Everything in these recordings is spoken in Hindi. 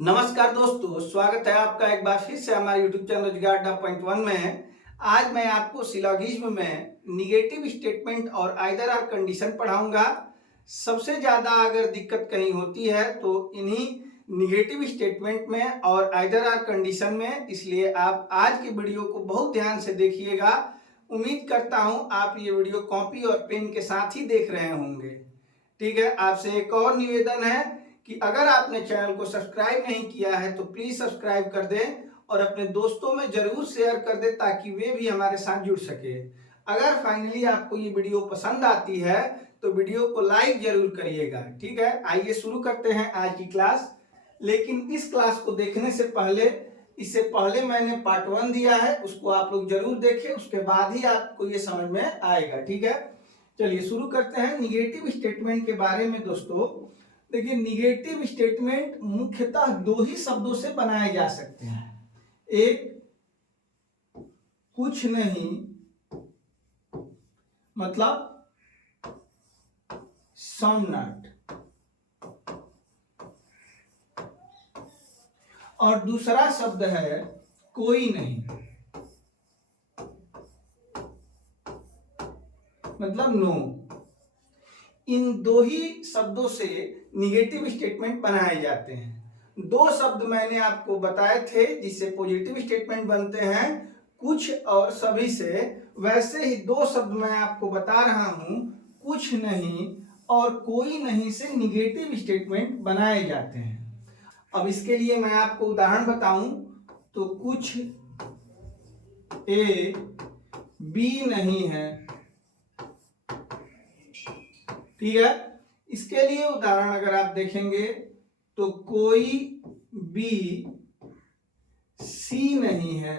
नमस्कार दोस्तों, स्वागत है आपका एक बार फिर से हमारे YouTube चैनल रोजगार अड्डा पॉइंट वन में। आज मैं आपको सिलोगिज्म में निगेटिव स्टेटमेंट और आइदर आर कंडीशन पढ़ाऊंगा। सबसे ज़्यादा अगर दिक्कत कहीं होती है तो इन्हीं निगेटिव स्टेटमेंट में और आइदर आर कंडीशन में, इसलिए आप आज के वीडियो को बहुत ध्यान से देखिएगा। उम्मीद करता हूँ आप ये वीडियो कॉपी और पेन के साथ ही देख रहे होंगे। ठीक है, आपसे एक और निवेदन है कि अगर आपने चैनल को सब्सक्राइब नहीं किया है तो प्लीज सब्सक्राइब कर दें और अपने दोस्तों में जरूर शेयर कर दें ताकि वे भी हमारे साथ जुड़ सके। अगर फाइनली आपको ये वीडियो पसंद आती है तो वीडियो को लाइक जरूर करिएगा। ठीक है, आइए शुरू करते हैं आज की क्लास। लेकिन इस क्लास को देखने से पहले, इससे पहले मैंने पार्ट 1 दिया है, उसको आप लोग जरूर देखें, उसके बाद ही आपको ये समझ में आएगा। ठीक है, चलिए शुरू करते हैं निगेटिव स्टेटमेंट के बारे में। दोस्तों देखिए, निगेटिव स्टेटमेंट मुख्यतः दो ही शब्दों से बनाए जा सकते हैं। एक, कुछ नहीं, मतलब सम नॉट, और दूसरा शब्द है कोई नहीं, मतलब नो। इन दो ही शब्दों से निगेटिव स्टेटमेंट बनाए जाते हैं। दो शब्द मैंने आपको बताए थे जिससे पॉजिटिव स्टेटमेंट बनते हैं, कुछ और सभी से। वैसे ही दो शब्द मैं आपको बता रहा हूं, कुछ नहीं और कोई नहीं से निगेटिव स्टेटमेंट बनाए जाते हैं। अब इसके लिए मैं आपको उदाहरण बताऊं तो कुछ ए बी नहीं है। ठीक है, इसके लिए उदाहरण अगर आप देखेंगे तो कोई बी सी नहीं है।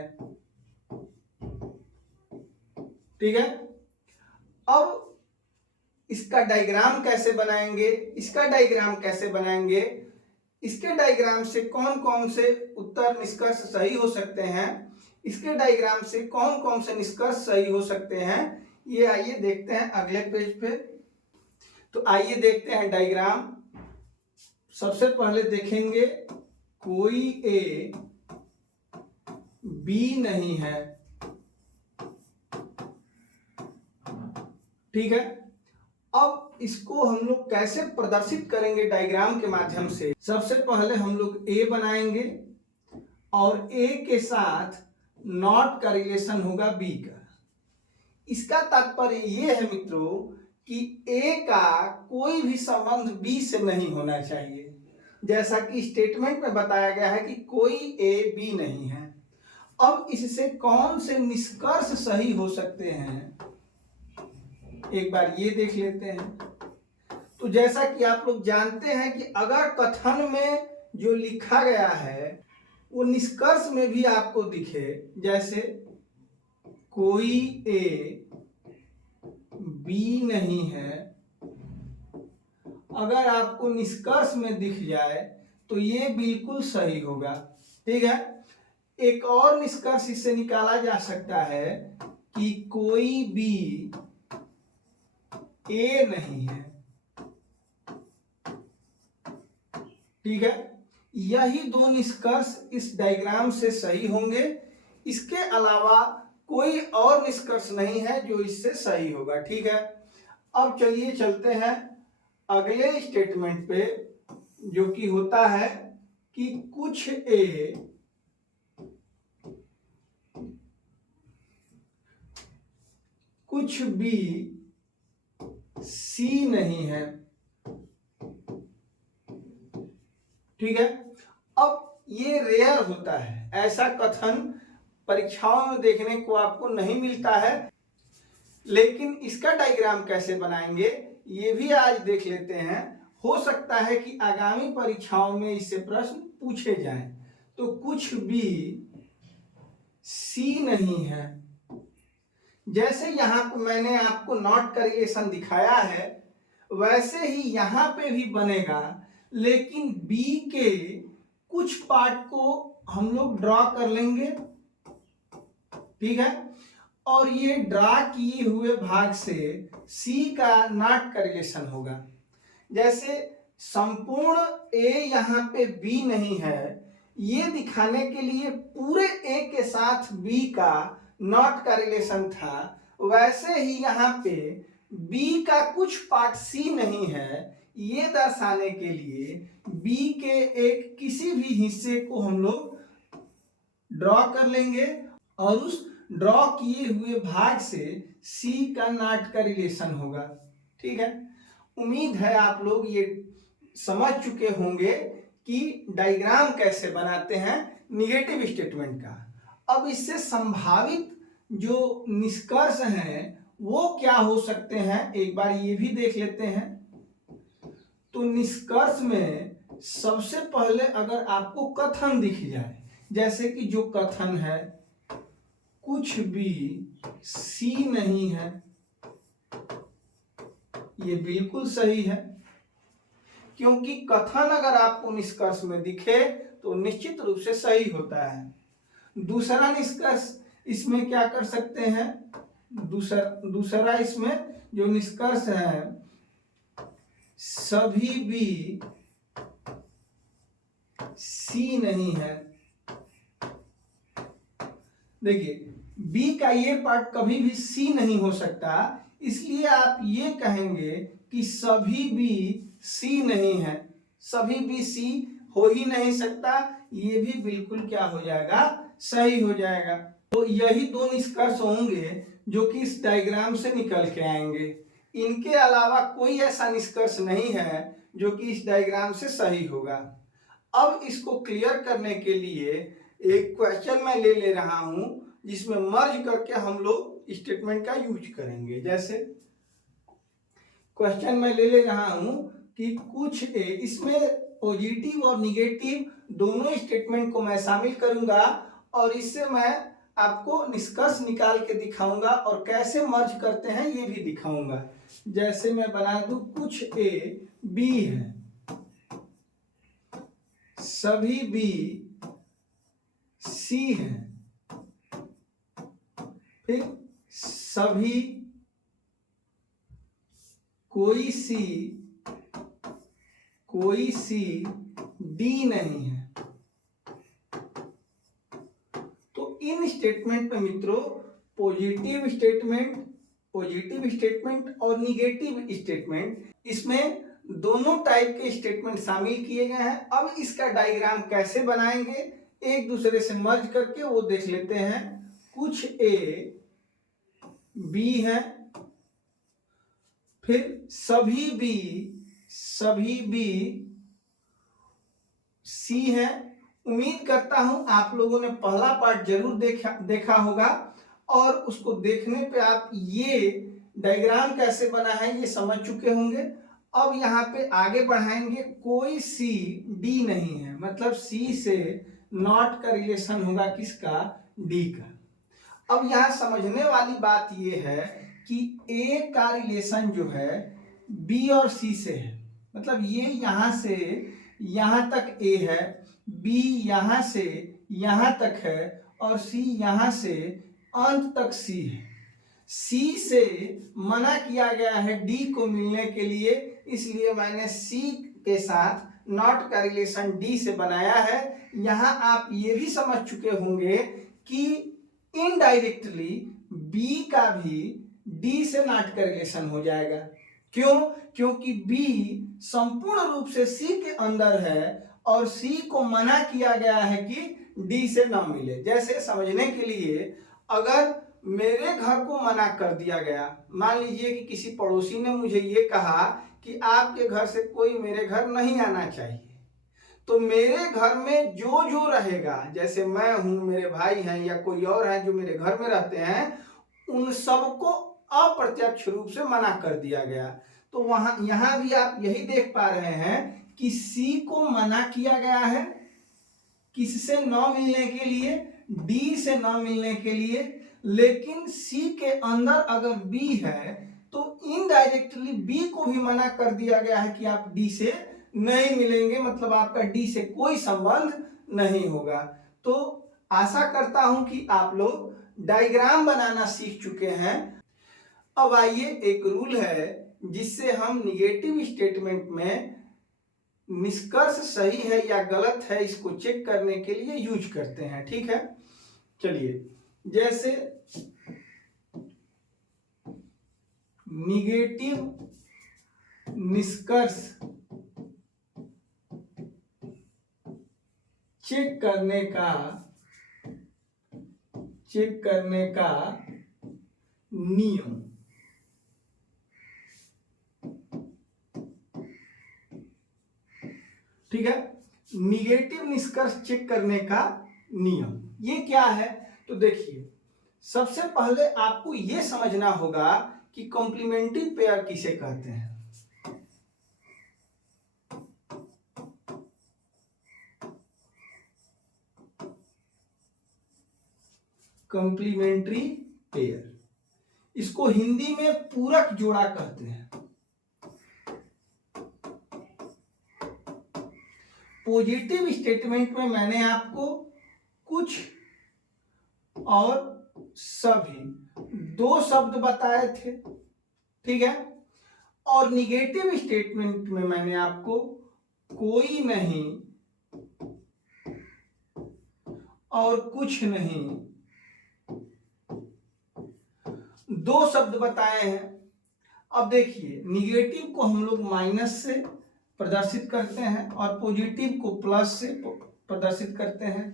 ठीक है, अब इसका डायग्राम कैसे बनाएंगे, इसका डायग्राम कैसे बनाएंगे, इसके डायग्राम से कौन कौन से उत्तर निष्कर्ष सही हो सकते हैं, इसके डायग्राम से कौन कौन से निष्कर्ष सही हो सकते हैं, ये आइए देखते हैं अगले पेज पे। तो आइए देखते हैं डायग्राम। सबसे पहले देखेंगे कोई ए बी नहीं है। ठीक है, अब इसको हम लोग कैसे प्रदर्शित करेंगे डायग्राम के माध्यम से। सबसे पहले हम लोग ए बनाएंगे और ए के साथ नॉट का रिलेशन होगा बी का। इसका तात्पर्य ये है मित्रों कि ए का कोई भी संबंध बी से नहीं होना चाहिए, जैसा कि स्टेटमेंट में बताया गया है कि कोई ए बी नहीं है। अब इससे कौन से निष्कर्ष सही हो सकते हैं, एक बार ये देख लेते हैं। तो जैसा कि आप लोग जानते हैं कि अगर कथन में जो लिखा गया है वो निष्कर्ष में भी आपको दिखे, जैसे कोई ए बी नहीं है, अगर आपको निष्कर्ष में दिख जाए तो ये बिल्कुल सही होगा। ठीक है, एक और निष्कर्ष इससे निकाला जा सकता है कि कोई बी ए नहीं है। ठीक है, यही दो निष्कर्ष इस डायग्राम से सही होंगे। इसके अलावा कोई और निष्कर्ष नहीं है जो इससे सही होगा। ठीक है, अब चलिए चलते हैं अगले स्टेटमेंट पे, जो कि होता है कि कुछ ए कुछ बी सी नहीं है। ठीक है, अब ये रेयर होता है, ऐसा कथन परीक्षाओं में देखने को आपको नहीं मिलता है। लेकिन इसका डायग्राम कैसे बनाएंगे ये भी आज देख लेते हैं। हो सकता है कि आगामी परीक्षाओं में इससे प्रश्न पूछे जाएं। तो कुछ भी सी नहीं है, जैसे यहां पर मैंने आपको नॉट का रिलेशन दिखाया है वैसे ही यहां पे भी बनेगा, लेकिन बी के कुछ पार्ट को हम लोग ड्रॉ कर लेंगे। ठीक है, और ये ड्रा किए हुए भाग से सी का नॉट का रिलेशन होगा। जैसे संपूर्ण ए यहाँ पे बी नहीं है, ये दिखाने के लिए पूरे ए के साथ बी का नॉट का रिलेशन था, वैसे ही यहाँ पे बी का कुछ पार्ट सी नहीं है, ये दर्शाने के लिए बी के एक किसी भी हिस्से को हम लोग ड्रॉ कर लेंगे और उस ड्रॉ किए हुए भाग से सी का नॉट का रिलेशन होगा। ठीक है, उम्मीद है आप लोग ये समझ चुके होंगे कि डायग्राम कैसे बनाते हैं निगेटिव स्टेटमेंट का। अब इससे संभावित जो निष्कर्ष हैं वो क्या हो सकते हैं, एक बार ये भी देख लेते हैं। तो निष्कर्ष में सबसे पहले अगर आपको कथन दिख जाए, जैसे कि जो कथन है कुछ भी सी नहीं है, ये बिल्कुल सही है, क्योंकि कथन अगर आपको निष्कर्ष में दिखे तो निश्चित रूप से सही होता है। दूसरा निष्कर्ष इसमें क्या कर सकते हैं, दूसरा इसमें जो निष्कर्ष है, सभी भी सी नहीं है। देखिए बी का ये पार्ट कभी भी सी नहीं हो सकता, इसलिए आप ये कहेंगे कि सभी भी सी नहीं है, सभी भी सी हो ही नहीं सकता, ये भी बिल्कुल क्या हो जाएगा, सही हो जाएगा। तो यही दो निष्कर्ष होंगे जो कि इस डायग्राम से निकल के आएंगे। इनके अलावा कोई ऐसा निष्कर्ष नहीं है जो कि इस डायग्राम से सही होगा। अब इसको क्लियर करने के लिए एक क्वेश्चन मैं ले रहा हूं जिसमें मर्ज करके हम लोग स्टेटमेंट का यूज करेंगे। जैसे क्वेश्चन मैं ले रहा हूं कि कुछ ए, इसमें पॉजिटिव और निगेटिव दोनों स्टेटमेंट को मैं शामिल करूंगा और इससे मैं आपको निष्कर्ष निकाल के दिखाऊंगा और कैसे मर्ज करते हैं ये भी दिखाऊंगा। जैसे मैं बना दूं कुछ ए बी है, सभी बी सी है, फिर सभी कोई सी डी नहीं है। तो इन स्टेटमेंट में मित्रों पॉजिटिव स्टेटमेंट और निगेटिव स्टेटमेंट, इसमें दोनों टाइप के स्टेटमेंट शामिल किए गए हैं। अब इसका डायग्राम कैसे बनाएंगे एक दूसरे से मर्ज करके वो देख लेते हैं। कुछ ए बी है, फिर सभी बी सी है। उम्मीद करता हूं आप लोगों ने पहला पार्ट जरूर देखा होगा और उसको देखने पे आप ये डायग्राम कैसे बना है ये समझ चुके होंगे। अब यहाँ पे आगे बढ़ाएंगे, कोई सी डी नहीं है, मतलब सी से नॉट का रिलेशन होगा किसका, डी का। अब यहाँ समझने वाली बात ये है कि ए का रिलेशन जो है बी और सी से है, मतलब ये यहाँ से यहाँ तक ए है, बी यहाँ से यहाँ तक है और सी यहाँ से अंत तक सी है। सी से मना किया गया है डी को मिलने के लिए, इसलिए मैंने सी के साथ नॉट का रिलेशन डी से बनाया है। यहाँ आप ये भी समझ चुके होंगे कि इनडायरेक्टली बी का भी डी से नॉट का रिलेशन हो जाएगा। क्यों? क्योंकि बी संपूर्ण रूप से सी के अंदर है और सी को मना किया गया है कि डी से ना मिले। जैसे समझने के लिए, अगर मेरे घर को मना कर दिया गया, मान लीजिए कि किसी पड़ोसी ने मुझे ये कहा कि आपके घर से कोई मेरे घर नहीं आना चाहिए, तो मेरे घर में जो जो रहेगा, जैसे मैं हूं, मेरे भाई हैं या कोई और है जो मेरे घर में रहते हैं, उन सबको अप्रत्यक्ष रूप से मना कर दिया गया। तो वहां यहां भी आप यही देख पा रहे हैं कि सी को मना किया गया है किससे न मिलने के लिए, डी से न मिलने के लिए, लेकिन सी के अंदर अगर बी है तो इनडायरेक्टली बी को भी मना कर दिया गया है कि आप डी से नहीं मिलेंगे, मतलब आपका डी से कोई संबंध नहीं होगा। तो आशा करता हूं कि आप लोग डायग्राम बनाना सीख चुके हैं। अब आइए, एक रूल है जिससे हम निगेटिव स्टेटमेंट में निष्कर्ष सही है या गलत है इसको चेक करने के लिए यूज करते हैं। ठीक है, चलिए, जैसे निगेटिव निष्कर्ष चेक करने का नियम। ठीक है, निगेटिव निष्कर्ष चेक करने का नियम ये क्या है? तो देखिए, सबसे पहले आपको यह समझना होगा कि कॉम्प्लीमेंट्री पेयर किसे कहते हैं। कॉम्प्लीमेंट्री पेयर, इसको हिंदी में पूरक जोड़ा कहते हैं। पॉजिटिव स्टेटमेंट में मैंने आपको कुछ और सभी दो शब्द बताए थे। ठीक है, और निगेटिव स्टेटमेंट में मैंने आपको कोई नहीं और कुछ नहीं दो शब्द बताए हैं। अब देखिए, निगेटिव को हम लोग माइनस से प्रदर्शित करते हैं और पॉजिटिव को प्लस से प्रदर्शित करते हैं।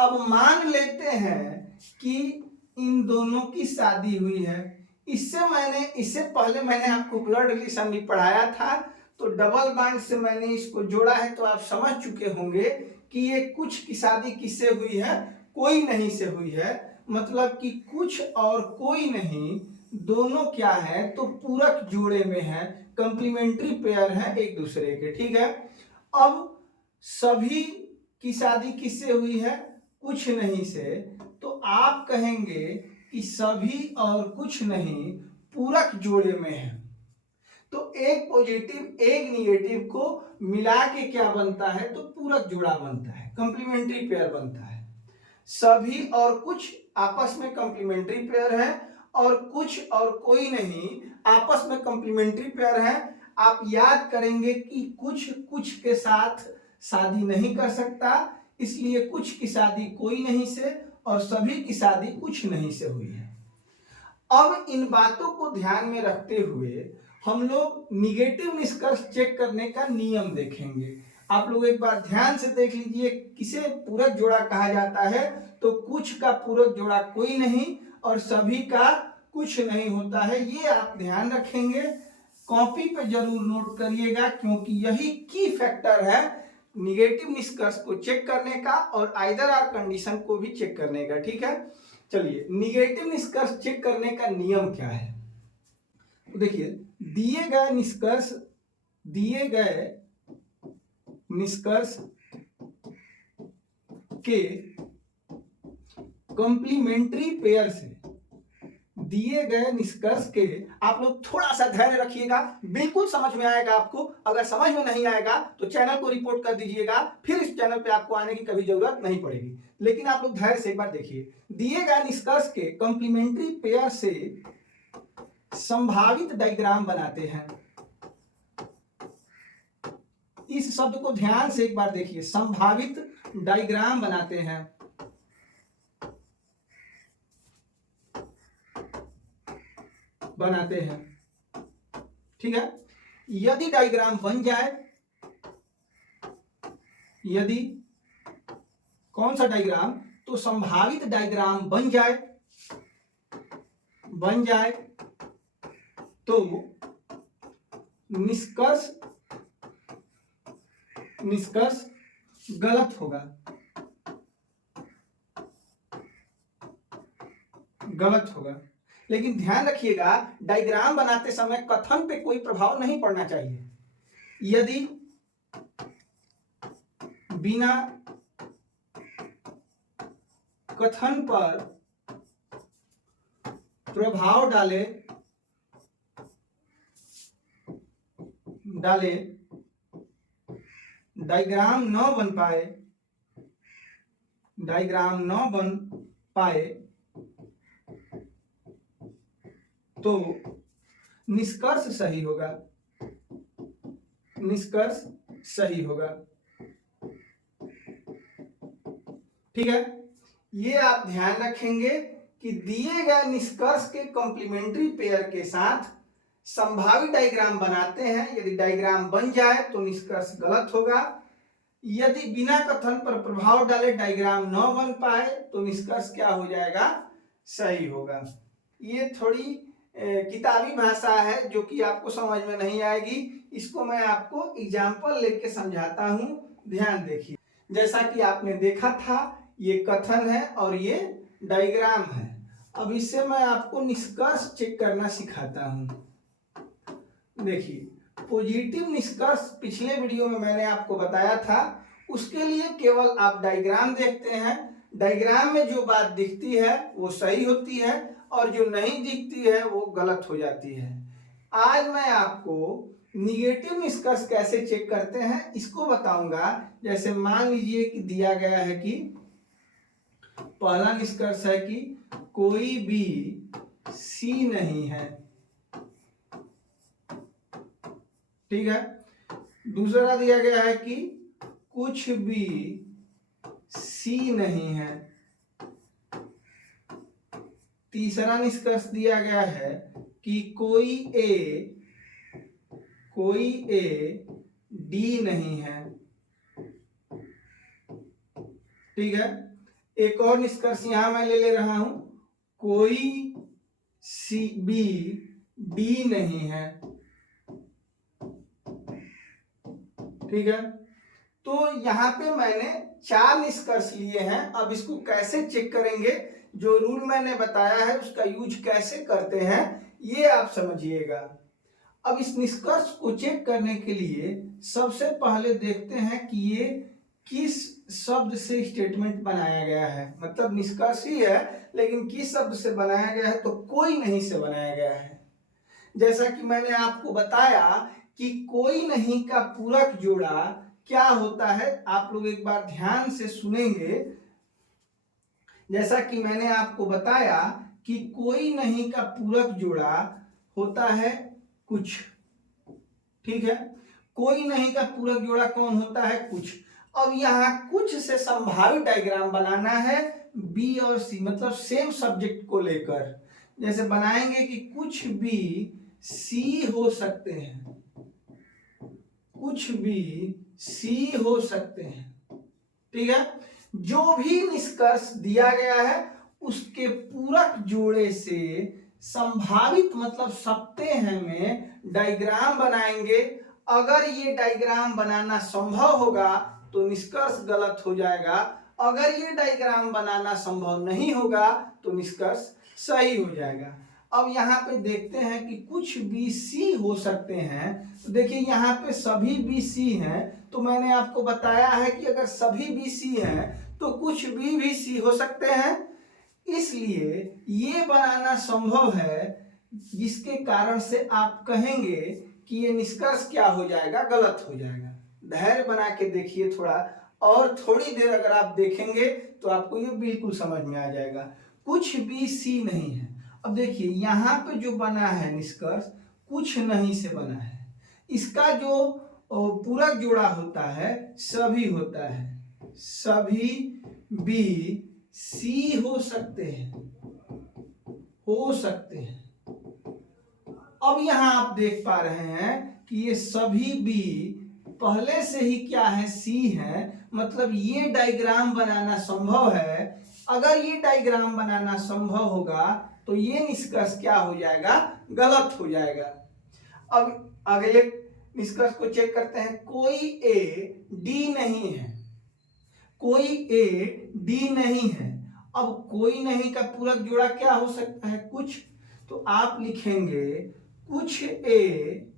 अब मान लेते हैं कि इन दोनों की शादी हुई है। इससे पहले मैंने आपको ब्लड रिलेशन भी पढ़ाया था, तो डबल बॉन्ड से मैंने इसको जोड़ा है, तो आप समझ चुके होंगे कि ये कुछ की शादी किससे हुई है? कोई नहीं से हुई है। मतलब कि कुछ और कोई नहीं दोनों क्या है? तो पूरक जोड़े में है, कंप्लीमेंट्री पेयर है एक दूसरे के। ठीक है, अब सभी की शादी किससे हुई है? कुछ नहीं से। तो आप कहेंगे कि सभी और कुछ नहीं पूरक जोड़े में है। तो एक पॉजिटिव एक निगेटिव को मिला के क्या बनता है? तो पूरक जोड़ा बनता है, कंप्लीमेंट्री पेयर बनता है। सभी और कुछ आपस में कंप्लीमेंट्री पेयर है, और कुछ और कोई नहीं आपस में कंप्लीमेंट्री पेयर है। आप याद करेंगे कि कुछ के साथ शादी नहीं कर सकता, इसलिए कुछ की शादी कोई नहीं से और सभी की शादी कुछ नहीं से हुई है। अब इन बातों को ध्यान में रखते हुए हम लोग निगेटिव निष्कर्ष चेक करने का नियम देखेंगे। आप लोग एक बार ध्यान से देख लीजिए, किसे पूरक जोड़ा कहा जाता है? तो कुछ का पूरक जोड़ा कोई नहीं और सभी का कुछ नहीं होता है। ये आप ध्यान रखेंगे, कॉपी पे जरूर नोट करिएगा, क्योंकि यही की फैक्टर है निगेटिव निष्कर्ष को चेक करने का और आइदर आर कंडीशन को भी चेक करने का। ठीक है, चलिए, निगेटिव निष्कर्ष चेक करने का नियम क्या है? तो देखिए, दिए गए निष्कर्ष के कॉम्प्लीमेंट्री पेयर से दिए गए निष्कर्ष के, आप लोग थोड़ा सा धैर्य रखिएगा, बिल्कुल समझ में आएगा आपको। अगर समझ में नहीं आएगा तो चैनल को रिपोर्ट कर दीजिएगा, फिर इस चैनल पे आपको आने की कभी जरूरत नहीं पड़ेगी। लेकिन आप लोग धैर्य से एक बार देखिए, दिए गए निष्कर्ष के कॉम्प्लीमेंट्री पेयर से संभावित डायग्राम बनाते हैं। इस शब्द को ध्यान से एक बार देखिए, संभावित डायग्राम बनाते हैं। ठीक है, यदि डायग्राम बन जाए, यदि कौन सा डायग्राम? तो संभावित डायग्राम बन जाए तो निष्कर्ष गलत होगा। लेकिन ध्यान रखिएगा, डायग्राम बनाते समय कथन पे कोई प्रभाव नहीं पड़ना चाहिए। यदि बिना कथन पर प्रभाव डाले डायग्राम न बन पाए तो निष्कर्ष सही होगा। निष्कर्ष सही होगा। ठीक है, ये आप ध्यान रखेंगे कि दिए गए निष्कर्ष के कॉम्प्लीमेंट्री पेयर के साथ संभावित डायग्राम बनाते हैं। यदि डायग्राम बन जाए तो निष्कर्ष गलत होगा। यदि बिना कथन पर प्रभाव डाले डायग्राम न बन पाए तो निष्कर्ष क्या हो जाएगा, सही होगा। ये थोड़ी किताबी भाषा है जो कि आपको समझ में नहीं आएगी। इसको मैं आपको एग्जाम्पल लेके समझाता हूं, ध्यान देखिए। जैसा कि आपने देखा था, ये कथन है और ये डायग्राम है। अब इससे मैं आपको निष्कर्ष चेक करना सिखाता हूं। देखिए, पॉजिटिव निष्कर्ष पिछले वीडियो में मैंने आपको बताया था। उसके लिए केवल आप डायग्राम देखते हैं, डायग्राम में जो बात दिखती है वो सही होती है और जो नहीं दिखती है वो गलत हो जाती है। आज मैं आपको निगेटिव निष्कर्ष कैसे चेक करते हैं इसको बताऊंगा। जैसे मान लीजिए कि दिया गया है कि पहला निष्कर्ष है कि कोई भी सी नहीं है। ठीक है, दूसरा दिया गया है कि कुछ भी सी नहीं है। तीसरा निष्कर्ष दिया गया है कि कोई ए डी नहीं है। ठीक है, एक और निष्कर्ष यहां मैं ले रहा हूं, कोई सी बी डी नहीं है। ठीक है, तो यहां पे मैंने 4 निष्कर्ष लिए हैं। अब इसको कैसे चेक करेंगे, जो रूल मैंने बताया है उसका यूज कैसे करते हैं ये आप समझिएगा। अब इस निष्कर्ष को चेक करने के लिए सबसे पहले देखते हैं कि ये किस शब्द से स्टेटमेंट बनाया गया है। मतलब निष्कर्ष ही है लेकिन किस शब्द से बनाया गया है, तो कोई नहीं से बनाया गया है। जैसा कि मैंने आपको बताया कि कोई नहीं का पूरक जोड़ा क्या होता है, आप लोग एक बार ध्यान से सुनेंगे। जैसा कि मैंने आपको बताया कि कोई नहीं का पूरक जोड़ा होता है कुछ। ठीक है, कोई नहीं का पूरक जोड़ा कौन होता है, कुछ। अब यहां कुछ से संभावित डायग्राम बनाना है, बी और सी मतलब सेम सब्जेक्ट को लेकर। जैसे बनाएंगे कि कुछ भी सी हो सकते हैं, कुछ भी सी हो सकते हैं। ठीक है, जो भी निष्कर्ष दिया गया है उसके पूरक जोड़े से संभावित मतलब सकते हैं में डायग्राम बनाएंगे। अगर ये डायग्राम बनाना संभव होगा तो निष्कर्ष गलत हो जाएगा, अगर ये डायग्राम बनाना संभव नहीं होगा तो निष्कर्ष सही हो जाएगा। अब यहाँ पे देखते हैं कि कुछ बी सी हो सकते हैं। तो देखिए यहाँ पे सभी बी सी हैं, तो मैंने आपको बताया है कि अगर सभी बी सी हैं तो कुछ भी सी हो सकते हैं। इसलिए ये बनाना संभव है, जिसके कारण से आप कहेंगे कि ये निष्कर्ष क्या हो जाएगा, गलत हो जाएगा। धैर्य बना के देखिए थोड़ा, और थोड़ी देर अगर आप देखेंगे तो आपको ये बिल्कुल समझ में आ जाएगा। कुछ भी सी नहीं है। अब देखिए यहाँ पे जो बना है निष्कर्ष कुछ नहीं से बना है। इसका जो पूरक जोड़ा होता है सभी होता है, सभी बी सी हो सकते हैं, हो सकते हैं। अब यहां आप देख पा रहे हैं कि ये सभी बी पहले से ही क्या है, सी है। मतलब ये डायग्राम बनाना संभव है। अगर ये डायग्राम बनाना संभव होगा तो ये निष्कर्ष क्या हो जाएगा, गलत हो जाएगा। अब अगले निष्कर्ष को चेक करते हैं, कोई ए डी नहीं है, कोई ए डी नहीं है। अब कोई नहीं का पूरक जोड़ा क्या हो सकता है, कुछ। तो आप लिखेंगे कुछ ए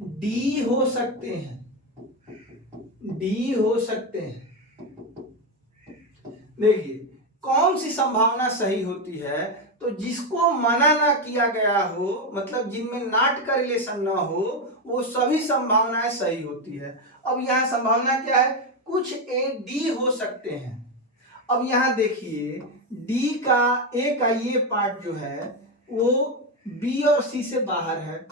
डी हो सकते हैं, डी हो सकते हैं। देखिए कौन सी संभावना सही होती है, तो जिसको मना ना किया गया हो, मतलब जिनमें नाट का रिलेशन ना हो, वो सभी संभावनाएं सही होती है। अब यहाँ संभावना क्या है, कुछ ए डी हो सकते हैं। अब यहाँ देखिए डी का ए का ये पार्ट जो है वो बी और सी से बाहर है।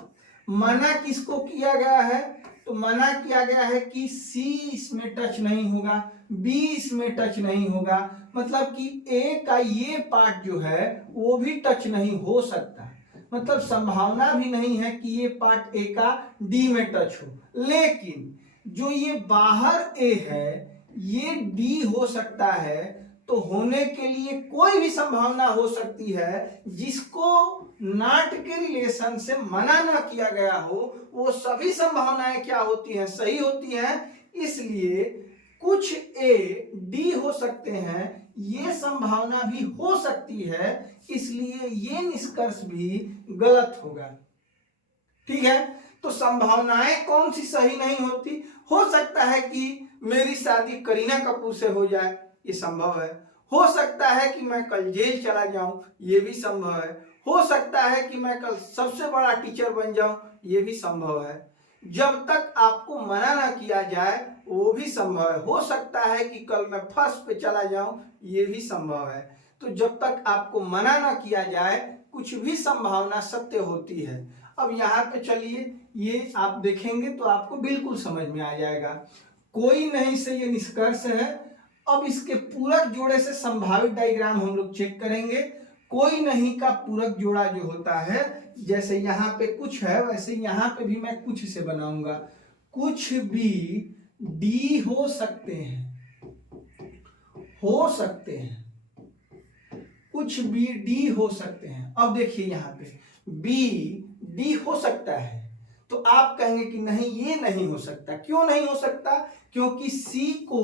मना किसको किया गया है, तो मना किया गया है कि सी इसमें टच नहीं होगा, बी इसमें टच नहीं होगा, मतलब कि ए का ये पार्ट जो है वो भी टच नहीं हो सकता, मतलब संभावना भी नहीं है कि ये पार्ट ए का डी में टच हो। लेकिन जो ये बाहर ए है ये डी हो सकता है, तो होने के लिए कोई भी संभावना हो सकती है जिसको नॉट के रिलेशन से मना ना किया गया हो, वो सभी संभावनाएं क्या होती हैं, सही होती हैं। इसलिए कुछ ए डी हो सकते हैं, ये संभावना भी हो सकती है, इसलिए ये निष्कर्ष भी गलत होगा। ठीक है, तो संभावनाएं कौन सी सही नहीं होती? हो सकता है कि मेरी शादी करीना कपूर से हो जाए, ये संभव है। हो सकता है कि मैं कल जेल चला जाऊं, ये भी संभव है। हो सकता है कि मैं कल सबसे बड़ा टीचर बन जाऊं, ये भी संभव है। जब तक आपको मना ना किया जाए वो भी संभव है। हो सकता है कि कल मैं फर्स्ट पे चला जाऊं, ये भी संभव है। तो जब तक आपको मना ना किया जाए कुछ भी संभावना सत्य होती है। अब यहाँ पे चलिए, ये आप देखेंगे तो आपको बिल्कुल समझ में आ जाएगा। कोई नहीं से ये निष्कर्ष है। अब इसके पूरक जोड़े से संभावित डायग्राम हम लोग चेक करेंगे। कोई नहीं का पूरक जोड़ा जो होता है, जैसे यहाँ पे कुछ है वैसे यहाँ पे भी मैं कुछ से बनाऊंगा। कुछ भी डी हो सकते हैं, हो सकते हैं, कुछ बी डी हो सकते हैं। अब देखिए यहाँ पे बी डी हो सकता है, तो आप कहेंगे कि नहीं ये नहीं हो सकता। क्यों नहीं हो सकता? क्योंकि सी को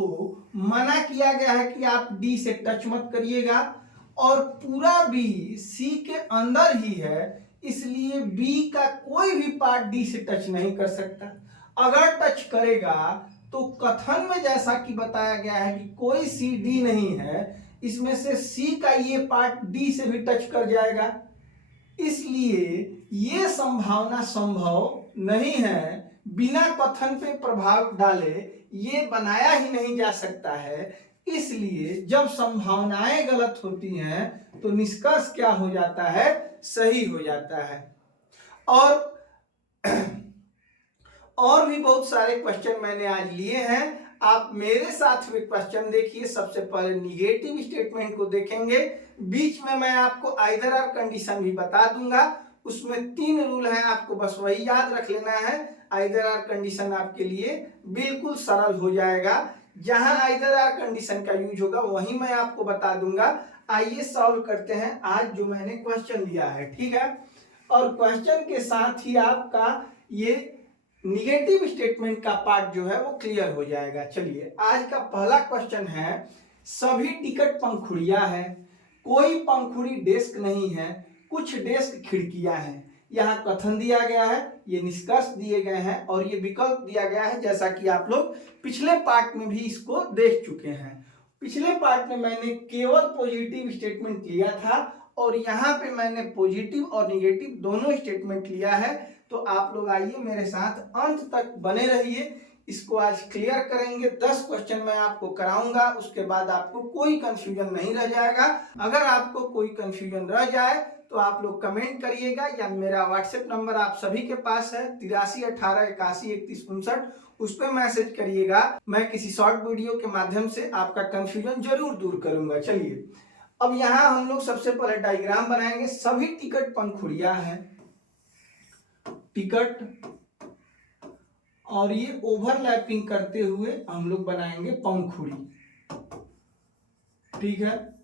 मना किया गया है कि आप डी से टच मत करिएगा, और पूरा बी सी के अंदर ही है, इसलिए बी का कोई भी पार्ट डी से टच नहीं कर सकता। अगर टच करेगा तो कथन में जैसा कि बताया गया है कि कोई सी डी नहीं है, इसमें से सी का ये पार्ट डी से भी टच कर जाएगा, इसलिए ये संभावना संभव नहीं है। बिना कथन पे प्रभाव डाले ये बनाया ही नहीं जा सकता है। इसलिए जब संभावनाएं गलत होती हैं तो निष्कर्ष क्या हो जाता है? सही हो जाता है। और भी बहुत सारे क्वेश्चन मैंने आज लिए हैं, आप मेरे साथ भी क्वेश्चन देखिए। सबसे पहले निगेटिव स्टेटमेंट को देखेंगे, बीच में मैं आपको आइदर और कंडीशन भी बता दूंगा। उसमें 3 रूल हैं, आपको बस वही याद रख लेना है। आइदर और कंडीशन आपके लिए बिल्कुल सरल हो जाएगा। जहां आइदर और कंडीशन का यूज होगा वहीं मैं आपको बता दूंगा। आइए सॉल्व करते हैं आज जो मैंने क्वेश्चन दिया है, ठीक है। और क्वेश्चन के साथ ही आपका ये निगेटिव स्टेटमेंट का पार्ट जो है वो क्लियर हो जाएगा। चलिए, आज का पहला क्वेश्चन है, सभी टिकट पंखुड़ियां हैं, कोई पंखुड़ी डेस्क नहीं है, कुछ डेस्क खिड़कियां हैं। यहाँ कथन दिया गया है, ये निष्कर्ष दिए गए हैं और ये विकल्प दिया गया है, जैसा कि आप लोग पिछले पार्ट में भी इसको देख चुके हैं। पिछले पार्ट में मैंने केवल पॉजिटिव स्टेटमेंट लिया था और यहाँ पे मैंने पॉजिटिव और निगेटिव दोनों स्टेटमेंट लिया है। तो आप लोग आइए मेरे साथ अंत तक बने रहिए, इसको आज क्लियर करेंगे। 10 क्वेश्चन मैं आपको कराऊंगा, उसके बाद आपको कोई कंफ्यूजन नहीं रह जाएगा। अगर आपको कोई कंफ्यूजन रह जाए तो आप लोग कमेंट करिएगा, या मेरा व्हाट्सएप नंबर आप सभी के पास है 8318813159, उस पर मैसेज करिएगा। मैं किसी शॉर्ट वीडियो के माध्यम से आपका कंफ्यूजन जरूर दूर करूंगा। चलिए, अब यहाँ हम लोग सबसे पहले डायग्राम बनाएंगे। सभी टिकट पंखुड़ियां हैं, टिकट, और ये ओवरलैपिंग करते हुए हम लोग बनाएंगे पंखुड़ी, ठीक है।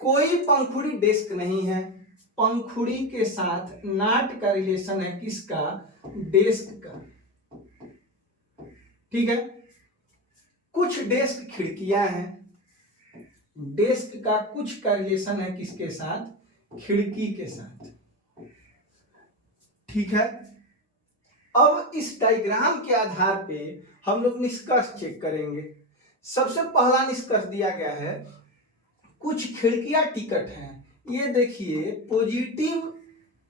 कोई पंखुड़ी डेस्क नहीं है, पंखुड़ी के साथ नॉट का रिलेशन है, किसका? डेस्क का, ठीक है। कुछ डेस्क खिड़कियां हैं, डेस्क का कुछ का रिलेशन है किसके साथ? खिड़की के साथ, ठीक है। अब इस डायग्राम के आधार पे हम लोग निष्कर्ष चेक करेंगे। सबसे पहला निष्कर्ष दिया गया है, कुछ खिड़कियां टिकट हैं। ये देखिए पॉजिटिव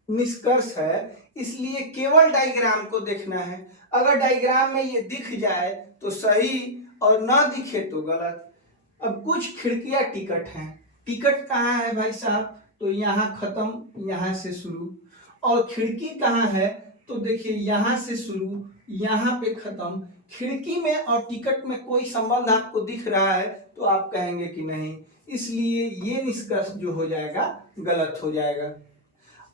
निष्कर्ष है, इसलिए केवल डायग्राम को देखना है। अगर डायग्राम में ये दिख जाए तो सही और ना दिखे तो गलत। अब कुछ खिड़कियां टिकट हैं, टिकट कहाँ है भाई साहब? तो यहाँ खत्म, यहाँ से शुरू। और खिड़की कहाँ है? तो देखिए यहाँ से शुरू, यहाँ पे खत्म। खिड़की में और टिकट में कोई संबंध आपको दिख रहा है तो आप कहेंगे कि नहीं, इसलिए ये निष्कर्ष जो हो जाएगा गलत हो जाएगा।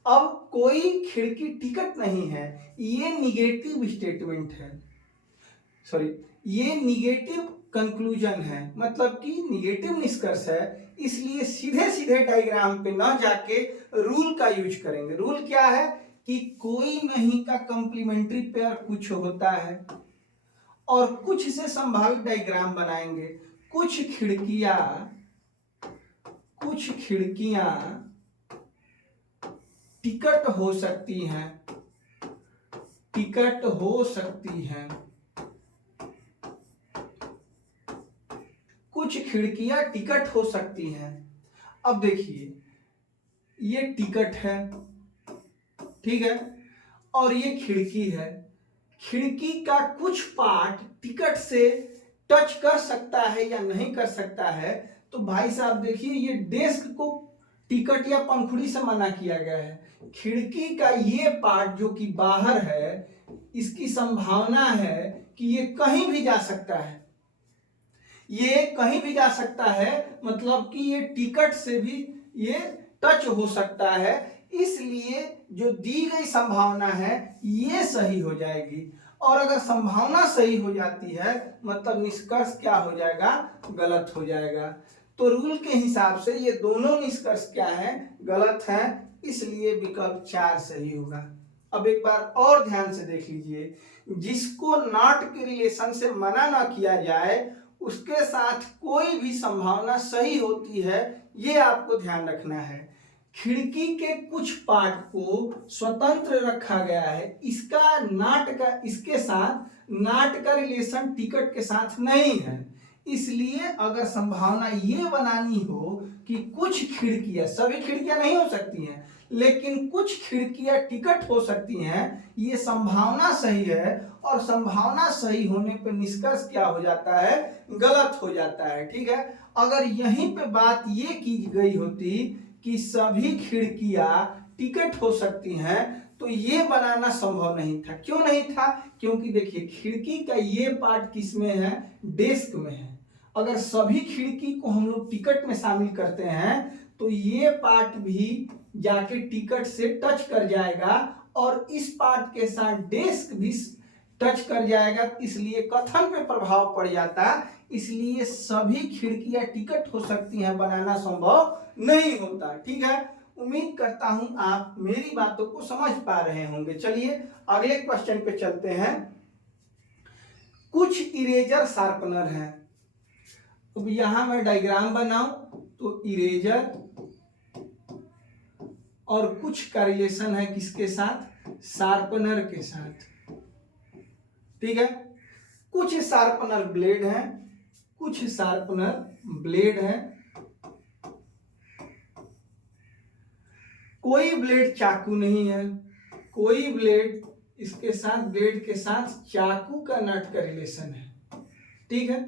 अब कोई खिड़की टिकट नहीं है, ये निगेटिव स्टेटमेंट है, सॉरी ये निगेटिव कंक्लूजन है, मतलब कि निगेटिव निष्कर्ष है, इसलिए सीधे सीधे डायग्राम पे ना जाके रूल का यूज करेंगे। रूल क्या है कि कोई नहीं का कंप्लीमेंट्री पेयर कुछ होता है और कुछ से संभावित डायग्राम बनाएंगे। कुछ खिड़कियां टिकट हो सकती हैं, कुछ खिड़कियां टिकट हो सकती हैं। अब देखिए ये टिकट है, ठीक है, और ये खिड़की है। खिड़की का कुछ पार्ट टिकट से टच कर सकता है या नहीं कर सकता है। तो भाई साहब देखिए ये डेस्क को टिकट या पंखुड़ी से मना किया गया है। खिड़की का ये पार्ट जो कि बाहर है, इसकी संभावना है कि ये कहीं भी जा सकता है, ये कहीं भी जा सकता है, मतलब कि ये टिकट से भी ये टच हो सकता है, इसलिए जो दी गई संभावना है ये सही हो जाएगी। और अगर संभावना सही हो जाती है मतलब निष्कर्ष क्या हो जाएगा, गलत हो जाएगा। तो रूल के हिसाब से ये दोनों निष्कर्ष क्या है, गलत हैं, इसलिए विकल्प 4 सही होगा। अब एक बार और ध्यान से देख लीजिए, जिसको नॉट के रिलेशन से मना ना किया जाए उसके साथ कोई भी संभावना सही होती है, ये आपको ध्यान रखना है। खिड़की के कुछ पार्ट को स्वतंत्र रखा गया है, इसका इसके साथ नाट का रिलेशन टिकट के साथ नहीं है, इसलिए अगर संभावना ये बनानी हो कि कुछ खिड़कियां, सभी खिड़कियां नहीं हो सकती हैं लेकिन कुछ खिड़कियां टिकट हो सकती हैं, ये संभावना सही है, और संभावना सही होने पर निष्कर्ष क्या हो जाता है, गलत हो जाता है। ठीक है, अगर यहीं पे बात ये की गई होती कि सभी खिड़कियां टिकट हो सकती हैं तो ये बनाना संभव नहीं था। क्यों नहीं था, क्योंकि देखिए खिड़की का ये पार्ट किस में है, डेस्क में है। अगर सभी खिड़की को हम लोग टिकट में शामिल करते हैं तो ये पार्ट भी जाके टिकट से टच कर जाएगा और इस पार्ट के साथ डेस्क भी टच कर जाएगा, इसलिए कथन पे प्रभाव पड़ जाता, इसलिए सभी खिड़कियां टिकट हो सकती हैं बनाना संभव नहीं होता। ठीक है, उम्मीद करता हूं आप मेरी बातों को समझ पा रहे होंगे। चलिए अगले क्वेश्चन पे चलते हैं। कुछ इरेजर शार्पनर हैं। अब यहां मैं डायग्राम बनाऊं तो इरेजर और कुछ का रिलेशन है किसके साथ, शार्पनर के साथ। ठीक है, कुछ शार्पनर ब्लेड हैं, कुछ शार्पनर ब्लेड हैं। कोई ब्लेड चाकू नहीं है, कोई ब्लेड इसके साथ ब्लेड के साथ चाकू का नट का रिलेशन है। ठीक है,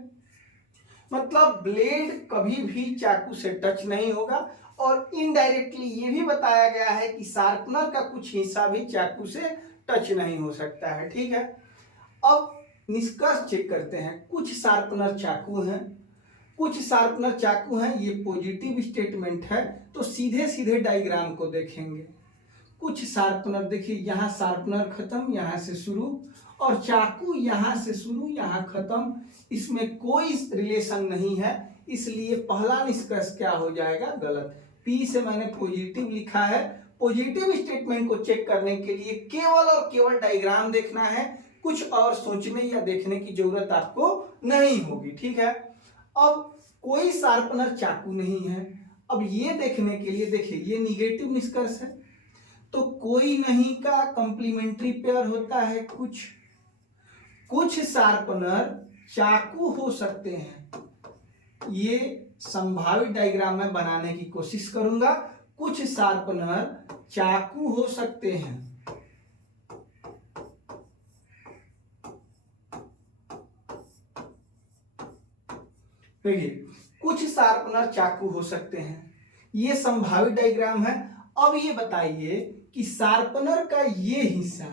मतलब ब्लेड कभी भी चाकू से टच नहीं होगा, और इनडायरेक्टली ये भी बताया गया है कि शार्पनर का कुछ हिस्सा भी चाकू से टच नहीं हो सकता है। ठीक है, अब निष्कर्ष चेक करते हैं। कुछ शार्पनर चाकू हैं, कुछ शार्पनर चाकू हैं, ये पॉजिटिव स्टेटमेंट है, तो सीधे सीधे डायग्राम को देखेंगे। कुछ शार्पनर देखिए, यहाँ शार्पनर खत्म, यहाँ से शुरू, और चाकू यहाँ से शुरू यहाँ खत्म, इसमें कोई रिलेशन नहीं है, इसलिए पहला निष्कर्ष क्या हो जाएगा, गलत। पी से मैंने पॉजिटिव लिखा है। पॉजिटिव स्टेटमेंट को चेक करने के लिए केवल और केवल डायग्राम देखना है, कुछ और सोचने या देखने की जरूरत आपको नहीं होगी। ठीक है, अब कोई शार्पनर चाकू नहीं है। अब ये देखने के लिए देखिए, ये निगेटिव निष्कर्ष है, तो कोई नहीं का कंप्लीमेंट्री पेयर होता है कुछ शार्पनर चाकू हो सकते हैं। ये संभावित डायग्राम में बनाने की कोशिश करूंगा। कुछ शार्पनर चाकू हो सकते हैं। देखिए, कुछ शार्पनर चाकू हो सकते हैं, ये संभावित डायग्राम है। अब ये बताइए कि शार्पनर का ये हिस्सा,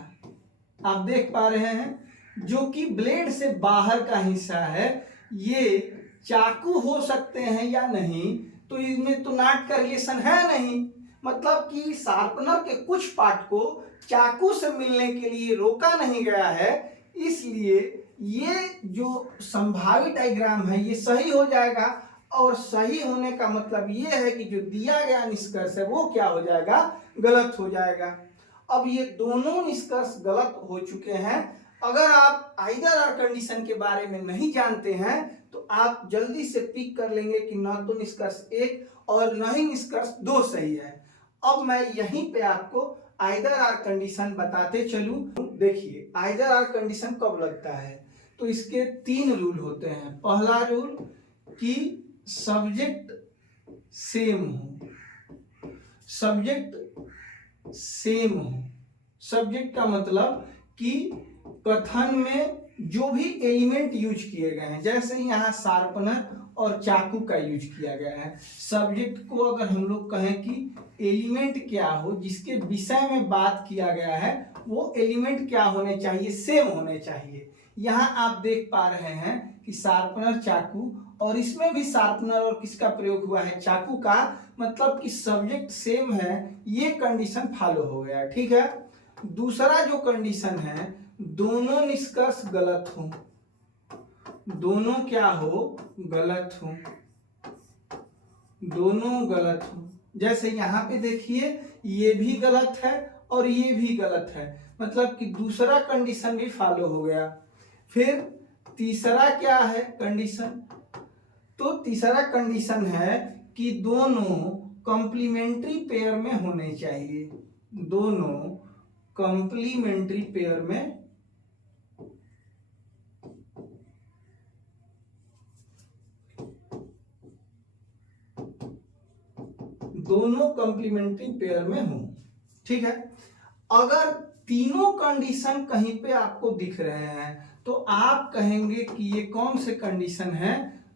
आप देख पा रहे हैं, जो कि ब्लेड से बाहर का हिस्सा है, ये चाकू हो सकते हैं या नहीं, तो इसमें तो नॉट का रिलेशन है नहीं। मतलब कि शार्पनर के कुछ पार्ट को चाकू से मिलने के लिए रोका नहीं गया है, इसलिए ये जो संभावित डायग्राम है ये सही हो जाएगा। और सही होने का मतलब ये है कि जो दिया गया निष्कर्ष है वो क्या हो जाएगा, गलत हो जाएगा। अब ये दोनों निष्कर्ष गलत हो चुके हैं। अगर आप आइदर आर कंडीशन के बारे में नहीं जानते हैं तो आप जल्दी से पिक कर लेंगे कि न तो निष्कर्ष 1 और न ही निष्कर्ष 2 सही है। अब मैं यहीं पे आपको आइदर आर कंडीशन बताते चलूं। देखिए आइदर आर कंडीशन कब लगता है, तो इसके 3 रूल होते हैं। पहला रूल कि सब्जेक्ट सेम हो, सब्जेक्ट सेम हो। सब्जेक्ट का मतलब कि कथन में जो भी एलिमेंट यूज किए गए हैं, जैसे यहाँ शार्पनर और चाकू का यूज किया गया है, सब्जेक्ट को अगर हम लोग कहें कि एलिमेंट क्या हो, जिसके विषय में बात किया गया है वो एलिमेंट क्या होने चाहिए, सेम होने चाहिए। यहाँ आप देख पा रहे हैं कि शार्पनर चाकू, और इसमें भी शार्पनर और किसका प्रयोग हुआ है, चाकू का, मतलब कि सब्जेक्ट सेम है, ये कंडीशन फॉलो हो गया। ठीक है। दूसरा जो कंडीशन है, दोनों निष्कर्ष गलत हो, दोनों क्या हो, गलत हो, दोनों गलत हो। जैसे यहाँ पे देखिए ये भी गलत है और ये भी गलत है, मतलब कि दूसरा कंडीशन भी फॉलो हो गया। फिर तीसरा क्या है कंडीशन, तो तीसरा कंडीशन है कि दोनों कॉम्प्लीमेंट्री पेयर में होने चाहिए, दोनों कॉम्प्लीमेंट्री पेयर में दोनों कॉम्प्लीमेंट्री पेयर में हो। ठीक है। अगर तीनों कंडीशन कहीं पे आपको दिख रहे हैं तो आप कहेंगे कि ये कौन से कंडीशन है,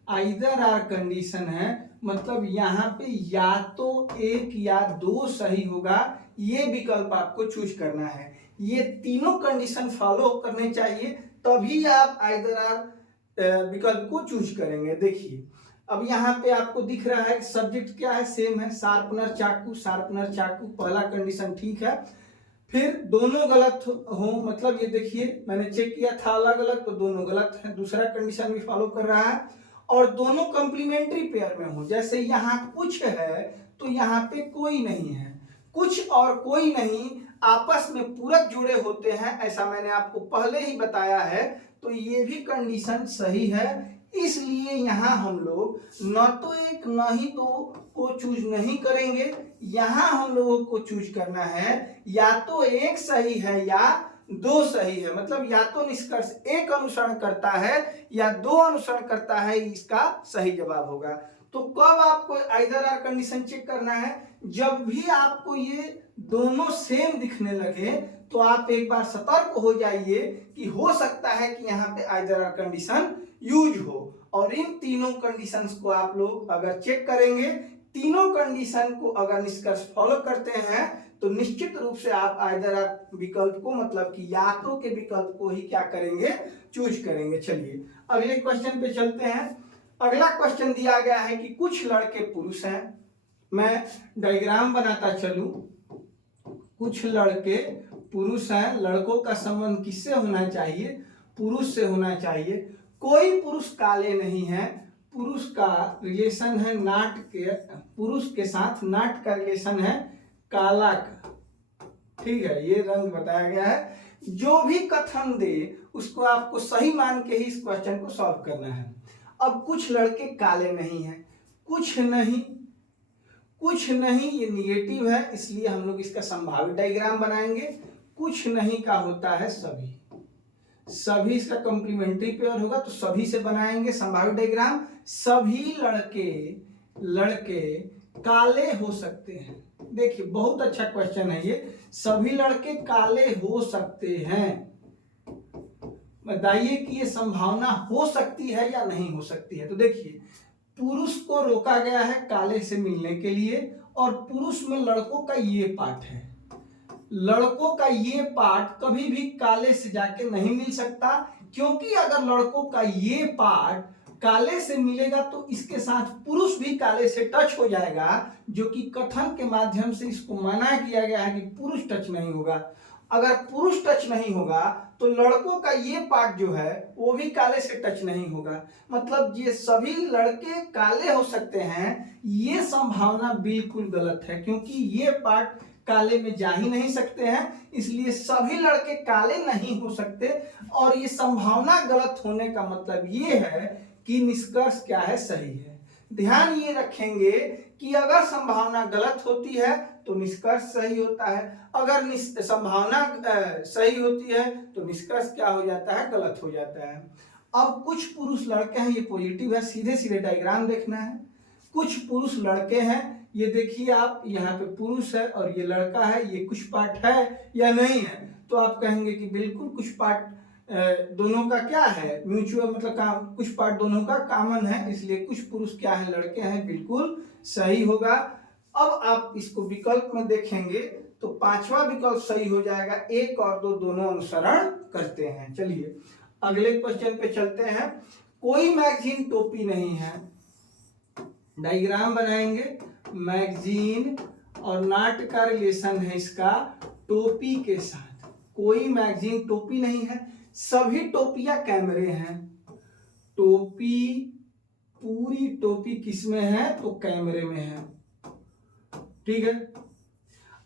आइदर आर कंडीशन है। मतलब यहाँ पे या तो 1 या 2 सही होगा, ये विकल्प आपको चूज करना है। ये तीनों कंडीशन फॉलो करने चाहिए, तभी आप आइदर आर विकल्प को चूज करेंगे। देखिए अब यहाँ पे आपको दिख रहा है सब्जेक्ट क्या है, सेम है, शार्पनर चाकू, शार्पनर चाकू, पहला कंडीशन ठीक है। फिर दोनों गलत हो, मतलब ये देखिए मैंने चेक किया था अलग अलग, तो दोनों गलत है, दूसरा कंडीशन भी फॉलो कर रहा है। और दोनों कॉम्प्लीमेंट्री पेयर में हो, जैसे यहाँ कुछ है तो यहाँ पे कोई नहीं है, कुछ और कोई नहीं आपस में पूरक जुड़े होते हैं, ऐसा मैंने आपको पहले ही बताया है। तो ये भी कंडीशन सही है, इसलिए यहाँ हम लोग न तो 1 न ही 2 को चूज नहीं करेंगे, यहाँ हम लोगों को चूज करना है या तो 1 सही है या 2 सही है। मतलब या तो निष्कर्ष 1 अनुसरण करता है या 2 अनुसरण करता है, इसका सही जवाब होगा। तो कब आपको आइदर आर कंडीशन चेक करना है, जब भी आपको ये दोनों सेम दिखने लगे तो आप एक बार सतर्क हो जाइए कि हो सकता है कि यहाँ पे आइदर आर कंडीशन यूज हो। और इन तीनों कंडीशंस को आप लोग अगर चेक करेंगे, तीनों कंडीशन को अगर निष्कर्ष फॉलो करते हैं तो निश्चित रूप से आप आइदर आर विकल्प को, मतलब कि या तो के विकल्प को ही क्या करेंगे, चूज करेंगे। चलिए अगले क्वेश्चन पे चलते हैं। अगला क्वेश्चन दिया गया है कि कुछ लड़के पुरुष हैं, मैं डायग्राम बनाता चलूं। कुछ लड़के पुरुष हैं, लड़कों का संबंध किससे होना चाहिए, पुरुष से होना चाहिए। कोई पुरुष काले नहीं है, पुरुष का रिलेशन है नाट के, पुरुष के साथ नाट का रिलेशन है काला का। ठीक है, ये रंग बताया गया है। जो भी कथन दे उसको आपको सही मान के ही इस क्वेश्चन को सॉल्व करना है। अब कुछ लड़के काले नहीं हैं, कुछ नहीं, कुछ नहीं ये निगेटिव है, इसलिए हम लोग इसका संभावित डायग्राम बनाएंगे। कुछ नहीं का होता है सभी, सभी इसका कॉम्प्लीमेंट्री पेयर होगा तो सभी से बनाएंगे संभावित डायग्राम। सभी लड़के काले हो सकते हैं। देखिए बहुत अच्छा क्वेश्चन है ये, सभी लड़के काले हो सकते हैं। बताइए कि ये संभावना हो सकती है या नहीं हो सकती है। तो देखिए पुरुष को रोका गया है काले से मिलने के लिए, और पुरुष में लड़कों का ये पार्ट है, लड़कों का ये पार्ट कभी भी काले से जाके नहीं मिल सकता, क्योंकि अगर लड़कों का ये पार्ट काले से मिलेगा तो इसके साथ पुरुष भी काले से टच हो जाएगा, जो कि कथन के माध्यम से इसको मना किया गया है कि पुरुष टच नहीं होगा। अगर पुरुष टच नहीं होगा तो लड़कों का ये पार्ट जो है वो भी काले से टच नहीं होगा। मतलब ये सभी लड़के काले हो सकते हैं, ये संभावना बिल्कुल गलत है, क्योंकि ये पार्ट काले में जा ही नहीं सकते हैं, इसलिए सभी लड़के काले नहीं हो सकते। और ये संभावना गलत होने का मतलब ये है कि निष्कर्ष क्या है, सही है। ध्यान ये रखेंगे कि अगर संभावना गलत होती है तो निष्कर्ष सही होता है, अगर संभावना सही होती है तो निष्कर्ष क्या हो जाता है, गलत हो जाता है। अब कुछ पुरुष लड़के हैं, ये पॉजिटिव है, सीधे सीधे डायग्राम देखना है। कुछ पुरुष लड़के हैं, ये देखिए आप, यहाँ पे पुरुष है और ये लड़का है, ये कुछ पार्ट है या नहीं है, तो आप कहेंगे कि बिल्कुल कुछ पार्ट दोनों का क्या है, म्यूचुअल, मतलब कुछ पार्ट दोनों का कॉमन है, इसलिए कुछ पुरुष क्या है, लड़के हैं, बिल्कुल सही होगा। अब आप इसको विकल्प में देखेंगे तो पांचवा विकल्प सही हो जाएगा, 1 और 2 दोनों अनुसरण करते हैं। चलिए अगले क्वेश्चन पे चलते हैं। कोई मैगजीन टोपी नहीं है, डायग्राम बनाएंगे, मैगजीन और नाट का रिलेशन है इसका टोपी के साथ। कोई मैगजीन टोपी नहीं है, सभी टोपियां कैमरे हैं। टोपी, पूरी टोपी किसमें है, तो कैमरे में है, ठीक है।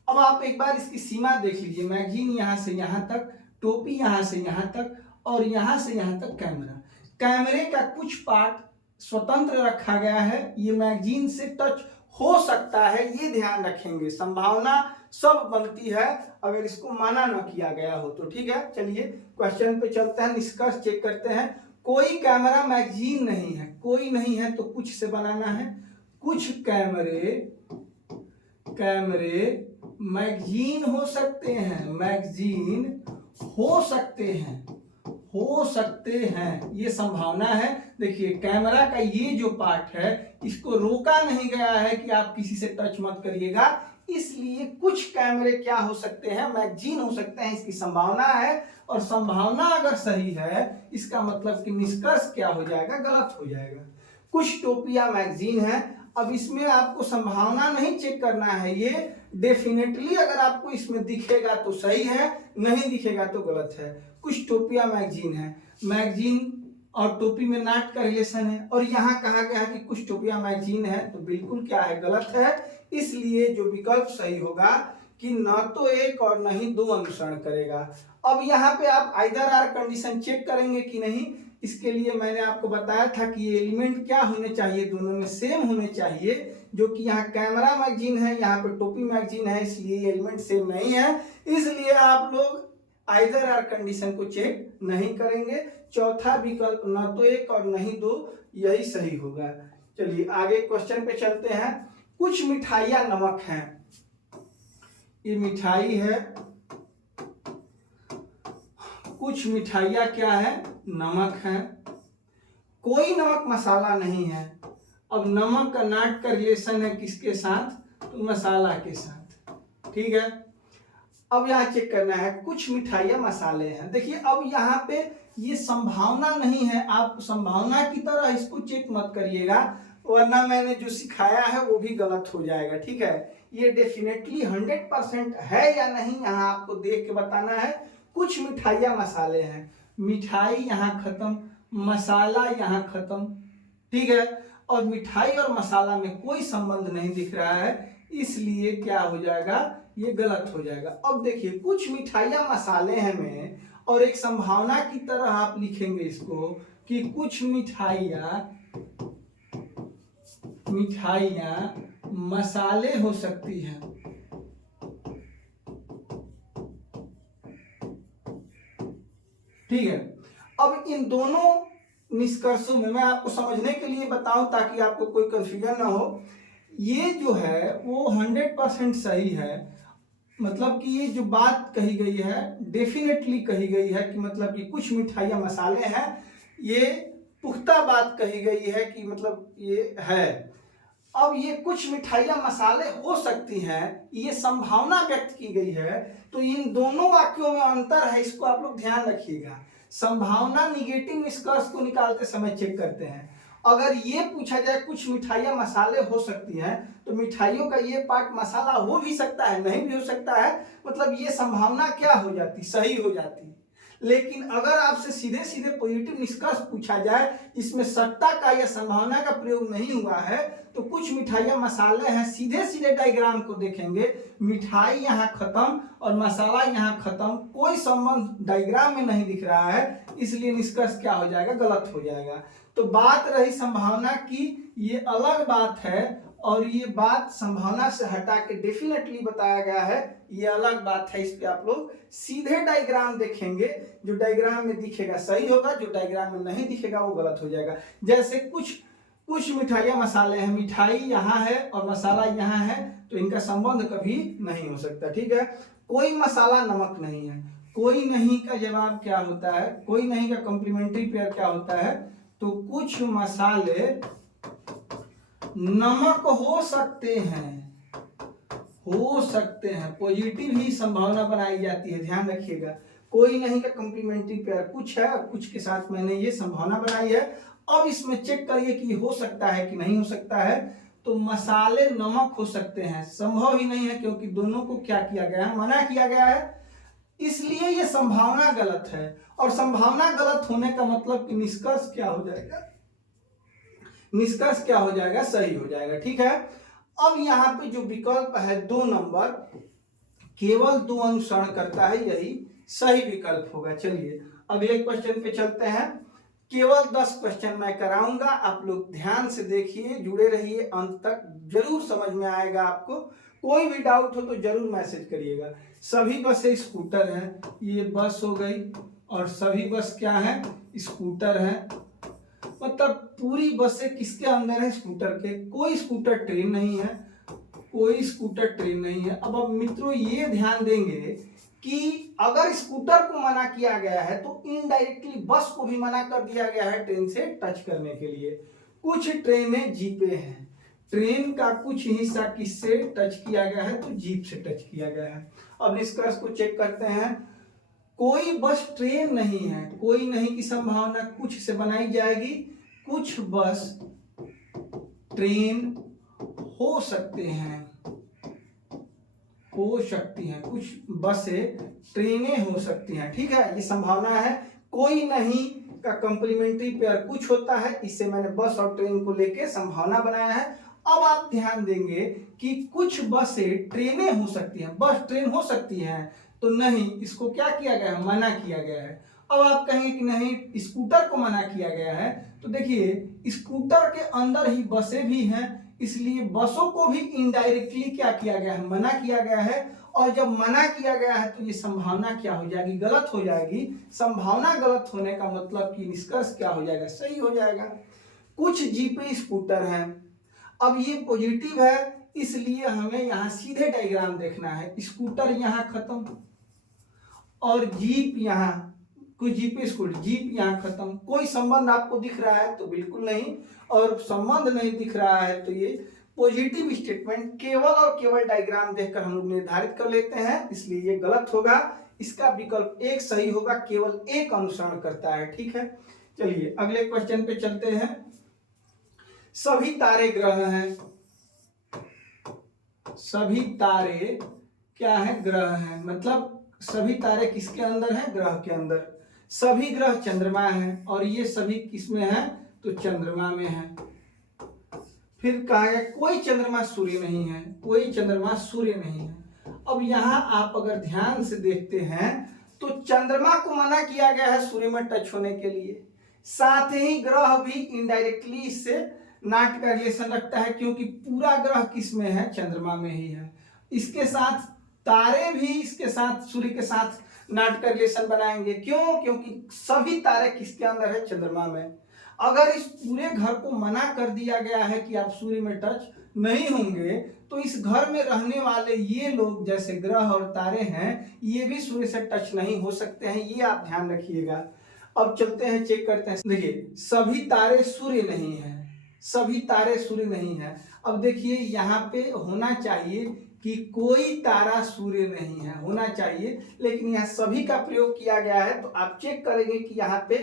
अब आप एक बार इसकी सीमा देख लीजिए, मैगजीन यहां से यहां तक, टोपी यहां से यहां तक और यहां से यहां तक कैमरा। कैमरे का कुछ पार्ट स्वतंत्र रखा गया है, ये मैगजीन से टच हो सकता है, ये ध्यान रखेंगे। संभावना सब बनती है अगर इसको माना न किया गया हो तो, ठीक है। चलिए क्वेश्चन पे चलते हैं, निष्कर्ष चेक करते हैं। कोई कैमरा मैगजीन नहीं है, कोई नहीं है तो कुछ से बनाना है। कुछ कैमरे मैगजीन हो सकते हैं, मैगजीन हो सकते हैं, ये संभावना है। देखिए कैमरा का ये जो पार्ट है इसको रोका नहीं गया है कि आप किसी से टच मत करिएगा, इसलिए कुछ कैमरे क्या हो सकते हैं, मैगजीन हो सकते हैं, इसकी संभावना है। और संभावना अगर सही है इसका मतलब कि निष्कर्ष क्या हो जाएगा, गलत हो जाएगा। कुछ टोपियां मैगजीन है, अब इसमें आपको संभावना नहीं चेक करना है, ये डेफिनेटली अगर आपको इसमें दिखेगा तो सही है, नहीं दिखेगा तो गलत है। कुछ टोपियां मैगजीन है, मैगजीन और टोपी में नाट का रिलेशन है, और यहाँ कहा गया है कि कुछ टोपियां मैगजीन है, तो बिल्कुल क्या है, गलत है। इसलिए जो विकल्प सही होगा कि न तो 1 और न ही 2 अनुसरण करेगा। अब यहाँ पे आप आइदर आर कंडीशन चेक करेंगे कि नहीं, इसके लिए मैंने आपको बताया था कि ये एलिमेंट क्या होने चाहिए, दोनों में सेम होने चाहिए, जो कि यहाँ कैमरा मैगजीन है, यहाँ पे टोपी मैगजीन है, इसलिए एलिमेंट सेम नहीं है, इसलिए आप लोग आइदर आर कंडीशन को चेक नहीं करेंगे। चौथा विकल्प न तो 1 और न ही 2, यही सही होगा। चलिए आगे क्वेश्चन पे चलते हैं। कुछ मिठाइयां नमक हैं, ये मिठाई है, कुछ मिठाइयां क्या है, नमक है। कोई नमक मसाला नहीं है। अब नमक का नाट का रिलेशन है किसके साथ, तो मसाला के साथ, ठीक है। अब यहाँ चेक करना है, कुछ मिठाइयां मसाले हैं। देखिए अब यहाँ पे ये संभावना नहीं है, आप संभावना की तरह इसको चेक मत करिएगा, वरना मैंने जो सिखाया है वो भी गलत हो जाएगा, ठीक है। ये डेफिनेटली 100% है या नहीं, यहाँ आपको देख के बताना है। कुछ मिठाइयां मसाले हैं, मिठाई यहाँ खत्म, मसाला यहाँ खत्म, ठीक है। और मिठाई और मसाला में कोई संबंध नहीं दिख रहा है, इसलिए क्या हो जाएगा, ये गलत हो जाएगा। अब देखिए कुछ मिठाइयां मसाले हैं में, और एक संभावना की तरह आप लिखेंगे इसको कि कुछ मिठाइयां मसाले हो सकती हैं, ठीक है। अब इन दोनों निष्कर्षों में मैं आपको समझने के लिए बताऊं ताकि आपको कोई कंफ्यूजन ना हो, ये जो है वो 100% सही है। मतलब कि ये जो बात कही गई है डेफिनेटली कही गई है कि मतलब कि कुछ मिठाइयां मसाले हैं, ये पुख्ता बात कही गई है कि मतलब ये है। अब ये कुछ मिठाइयाँ मसाले हो सकती हैं, ये संभावना व्यक्त की गई है, तो इन दोनों वाक्यों में अंतर है, इसको आप लोग ध्यान रखिएगा। संभावना निगेटिव निष्कर्ष को निकालते समय चेक करते हैं। अगर ये पूछा जाए कुछ मिठाइयाँ मसाले हो सकती हैं, तो मिठाइयों का ये पार्ट मसाला हो भी सकता है, नहीं भी हो सकता है, मतलब ये संभावना क्या हो जाती, सही हो जाती। लेकिन अगर आपसे सीधे सीधे पॉजिटिव निष्कर्ष पूछा जाए, इसमें सत्ता का या संभावना का प्रयोग नहीं हुआ है, तो कुछ मिठाइयाँ मसाले हैं, सीधे सीधे डायग्राम को देखेंगे, मिठाई यहाँ खत्म और मसाला यहाँ खत्म, कोई संबंध डायग्राम में नहीं दिख रहा है, इसलिए निष्कर्ष क्या हो जाएगा, गलत हो जाएगा। तो बात रही संभावना की, ये अलग बात है, और ये बात संभावना से हटा के डेफिनेटली बताया गया है, ये अलग बात है। इस पे आप लोग सीधे डायग्राम देखेंगे, जो डायग्राम में दिखेगा सही होगा, जो डायग्राम में नहीं दिखेगा वो गलत हो जाएगा। जैसे कुछ मिठाइयाँ मसाले हैं, मिठाई यहाँ है और मसाला यहाँ है, तो इनका संबंध कभी नहीं हो सकता, ठीक है। कोई मसाला नमक नहीं है, कोई नहीं का जवाब क्या होता है, कोई नहीं का कॉम्प्लीमेंट्री पेयर क्या होता है, तो कुछ मसाले नमक हो सकते हैं, पॉजिटिव ही संभावना बनाई जाती है, ध्यान रखिएगा। कोई नहीं का कॉम्प्लीमेंट्री पेयर कुछ है और कुछ के साथ मैंने ये संभावना बनाई है। अब इसमें चेक करिए कि हो सकता है कि नहीं हो सकता है। तो मसाले नमक हो सकते हैं, संभव ही नहीं है, क्योंकि दोनों को क्या किया गया है, मना किया गया है, इसलिए ये संभावना गलत है। और संभावना गलत होने का मतलब कि निष्कर्ष क्या हो जाएगा, निष्कर्ष क्या हो जाएगा, सही हो जाएगा, ठीक है। अब यहाँ पे जो विकल्प है 2 नंबर, केवल 2 अनुसरण करता है, यही सही विकल्प होगा। चलिए अगले क्वेश्चन पे चलते हैं। केवल 10 क्वेश्चन मैं कराऊंगा, आप लोग ध्यान से देखिए, जुड़े रहिए, अंत तक जरूर समझ में आएगा आपको। कोई भी डाउट हो तो जरूर मैसेज करिएगा। सभी बसें स्कूटर हैं, ये बस हो गई, और सभी बस क्या है, स्कूटर है, मतलब पूरी बसें किसके अंदर है, स्कूटर के। कोई स्कूटर ट्रेन नहीं है, कोई स्कूटर ट्रेन नहीं है। अब मित्रों ये ध्यान देंगे कि अगर स्कूटर को मना किया गया है तो इनडायरेक्टली बस को भी मना कर दिया गया है ट्रेन से टच करने के लिए। कुछ ट्रेनें जीपे हैं, ट्रेन का कुछ हिस्सा किससे टच किया गया है, तो जीप से टच किया गया है। अब निष्कर्ष को चेक करते हैं। कोई बस ट्रेन नहीं है, कोई नहीं की संभावना कुछ से बनाई जाएगी, कुछ बस ट्रेन हो सकते हैं, हो सकती हैं, कुछ बसें ट्रेनें हो सकती हैं, ठीक है, ये संभावना है। कोई नहीं का कॉम्प्लीमेंट्री पेयर कुछ होता है, इससे मैंने बस और ट्रेन को लेके संभावना बनाया है। अब आप ध्यान देंगे कि कुछ बसें ट्रेनें हो सकती हैं, बस ट्रेन हो सकती हैं, तो नहीं, इसको क्या किया गया है, मना किया गया है। अब आप कहेंगे कि नहीं स्कूटर को मना किया गया है, तो देखिए स्कूटर के अंदर ही बसें भी हैं, इसलिए बसों को भी इनडायरेक्टली क्या किया गया है, मना किया गया है। और जब मना किया गया है तो ये संभावना क्या हो जाएगी, गलत हो जाएगी। संभावना गलत होने का मतलब कि निष्कर्ष क्या हो जाएगा, सही हो जाएगा। कुछ जीपे स्कूटर हैं, अब ये पॉजिटिव है, इसलिए हमें यहाँ सीधे डायग्राम देखना है। स्कूटर यहाँ खत्म और जीप यहाँ, कोई जीपे स्कूटर, जीप यहाँ खत्म। कोई संबंध आपको दिख रहा है तो बिल्कुल नहीं, और संबंध नहीं दिख रहा है तो ये पॉजिटिव स्टेटमेंट केवल और केवल डायग्राम देखकर हम लोग निर्धारित कर लेते हैं, इसलिए ये गलत होगा। इसका विकल्प 1 सही होगा, केवल 1 अनुसरण करता है, ठीक है। चलिए अगले क्वेश्चन पे चलते हैं। सभी तारे ग्रह हैं, सभी तारे क्या है, ग्रह हैं, मतलब सभी तारे किसके अंदर है, ग्रह के अंदर। सभी ग्रह चंद्रमा है, और ये सभी किसमें है, तो चंद्रमा में है। फिर कहा गया कोई चंद्रमा सूर्य नहीं है, कोई चंद्रमा सूर्य नहीं है। अब यहाँ आप अगर ध्यान से देखते हैं तो चंद्रमा को मना किया गया है सूर्य में टच होने के लिए, साथ ही ग्रह भी इनडायरेक्टली इससे नाट का रिलेशन रखता है, क्योंकि पूरा ग्रह किसमें है, चंद्रमा में ही है। इसके साथ तारे भी इसके साथ सूर्य के साथ नाट का रिलेशन बनाएंगे, क्यों, क्योंकि सभी तारे किसके अंदर है, चंद्रमा में। अगर इस पूरे घर को मना कर दिया गया है कि आप सूर्य में टच नहीं होंगे, तो इस घर में रहने वाले ये लोग जैसे ग्रह और तारे हैं, ये भी सूर्य से टच नहीं हो सकते हैं, ये आप ध्यान रखिएगा। अब चलते हैं, चेक करते हैं। देखिए सभी तारे सूर्य नहीं है, सभी तारे सूर्य नहीं है। अब देखिए यहाँ पे होना चाहिए कि कोई तारा सूर्य नहीं है, होना चाहिए, लेकिन यहाँ सभी का प्रयोग किया गया है। तो आप चेक करेंगे कि यहाँ पे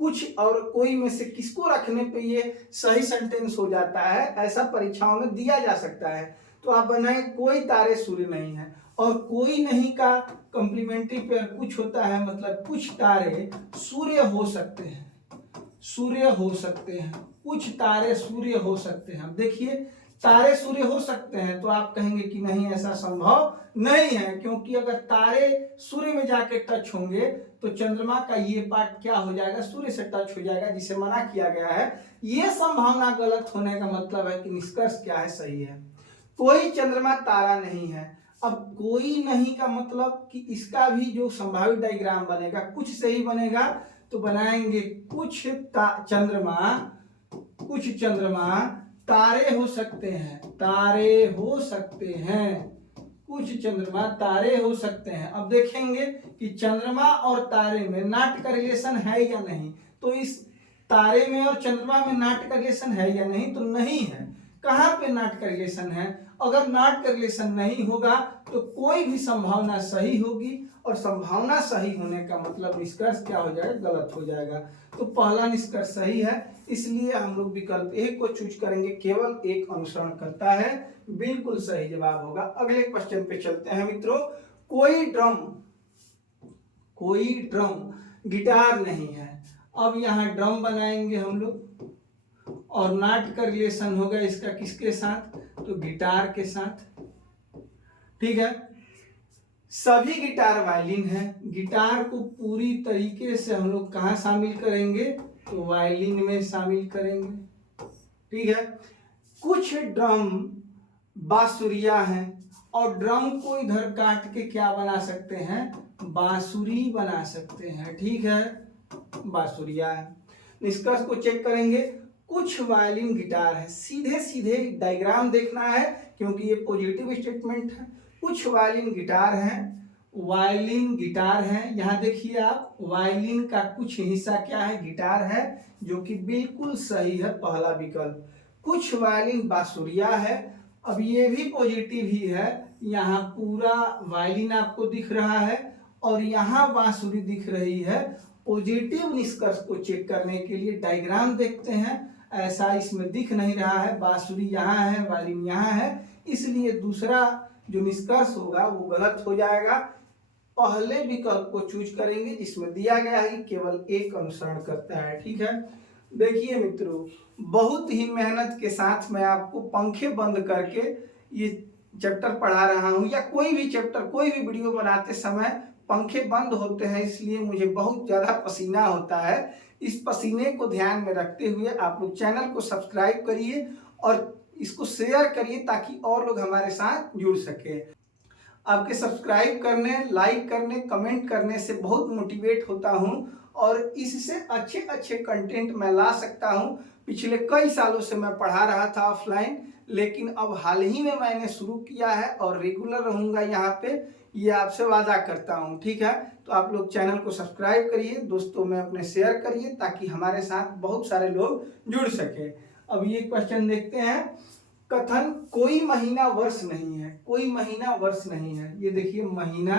कुछ और कोई में से किसको रखने पे ये सही सेंटेंस हो जाता है, ऐसा परीक्षाओं में दिया जा सकता है। तो आप बनाए कोई तारे सूर्य नहीं है, और कोई नहीं का कॉम्प्लीमेंट्री पेयर कुछ होता है, मतलब कुछ तारे सूर्य हो सकते हैं, सूर्य हो सकते हैं, कुछ तारे सूर्य हो सकते हैं। अब देखिए तारे सूर्य हो सकते हैं तो आप कहेंगे कि नहीं, ऐसा संभव नहीं है, क्योंकि अगर तारे सूर्य में जाके टच होंगे तो चंद्रमा का ये पार्ट क्या हो जाएगा, सूर्य से टच हो जाएगा, जिसे मना किया गया है। ये संभावना गलत होने का मतलब है कि निष्कर्ष क्या है, सही है। कोई चंद्रमा तारा नहीं है। अब कोई नहीं का मतलब कि इसका भी जो संभावित डायग्राम बनेगा कुछ से ही बनेगा, तो बनाएंगे कुछ चंद्रमा तारे हो सकते हैं, तारे हो सकते हैं, कुछ चंद्रमा तारे हो सकते हैं। अब देखेंगे कि चंद्रमा और तारे में नाट का रिलेशन है या नहीं, तो इस तारे में और चंद्रमा में नाट का रिलेशन है या नहीं, तो नहीं है। कहाँ पे नाट का रिलेशन है? अगर नाट का रिलेशन नहीं होगा तो कोई भी संभावना सही होगी, और संभावना सही होने का मतलब निष्कर्ष क्या हो जाएगा, गलत हो जाएगा। तो पहला निष्कर्ष सही है, इसलिए हम लोग विकल्प ए को चूज करेंगे, केवल एक अनुसरण करता है, बिल्कुल सही जवाब होगा। अगले क्वेश्चन पे चलते हैं मित्रों। कोई ड्रम गिटार नहीं है। अब यहाँ ड्रम बनाएंगे हम लोग, और नाट का रिलेशन होगा इसका किसके साथ, तो गिटार के साथ, ठीक है। सभी गिटार वायलिन है। गिटार को पूरी तरीके से हम लोग कहाँ शामिल करेंगे, तो वायलिन में शामिल करेंगे, ठीक है। कुछ ड्रम बांसुरिया है, और ड्रम को इधर काट के क्या बना सकते हैं, बांसुरी बना सकते हैं, ठीक है, बांसुरिया है। निष्कर्ष को चेक करेंगे, कुछ वायलिन गिटार है, सीधे सीधे डायग्राम देखना है क्योंकि ये पॉजिटिव स्टेटमेंट है। कुछ वायलिन गिटार हैं, वायलिन गिटार है। यहाँ देखिए आप, वायलिन का कुछ हिस्सा क्या है, गिटार है, जो कि बिल्कुल सही है, पहला विकल्प। कुछ वायलिन बांसुरिया है। अब ये भी पॉजिटिव ही है, यहाँ पूरा वायलिन आपको दिख रहा है और यहाँ बांसुरी दिख रही है। पॉजिटिव निष्कर्ष को चेक करने के लिए डायग्राम देखते हैं, ऐसा इसमें दिख नहीं रहा है, बांसुरी यहाँ है, वायलिन यहाँ है, इसलिए दूसरा जो निष्कर्ष होगा वो गलत हो जाएगा। पहले विकल्प को चूज करेंगे जिसमें दिया गया है कि केवल एक अनुसरण करता है, ठीक है। देखिए मित्रों, बहुत ही मेहनत के साथ मैं आपको पंखे बंद करके ये चैप्टर पढ़ा रहा हूँ, या कोई भी चैप्टर, कोई भी वीडियो बनाते समय पंखे बंद होते हैं, इसलिए मुझे बहुत ज़्यादा पसीना होता है। इस पसीने को ध्यान में रखते हुए आप लोग चैनल को सब्सक्राइब करिए और इसको शेयर करिए ताकि और लोग हमारे साथ जुड़ सके। आपके सब्सक्राइब करने, लाइक करने, कमेंट करने से बहुत मोटिवेट होता हूं, और इससे अच्छे अच्छे कंटेंट मैं ला सकता हूं। पिछले कई सालों से मैं पढ़ा रहा था ऑफलाइन, लेकिन अब हाल ही में मैंने शुरू किया है और रेगुलर रहूंगा यहाँ पे, ये आपसे वादा करता हूँ, ठीक है। तो आप लोग चैनल को सब्सक्राइब करिए, दोस्तों में अपने शेयर करिए ताकि हमारे साथ बहुत सारे लोग जुड़ सके। अब ये क्वेश्चन देखते हैं। कथन कोई महीना वर्ष नहीं है, कोई महीना वर्ष नहीं है। ये देखिए, महीना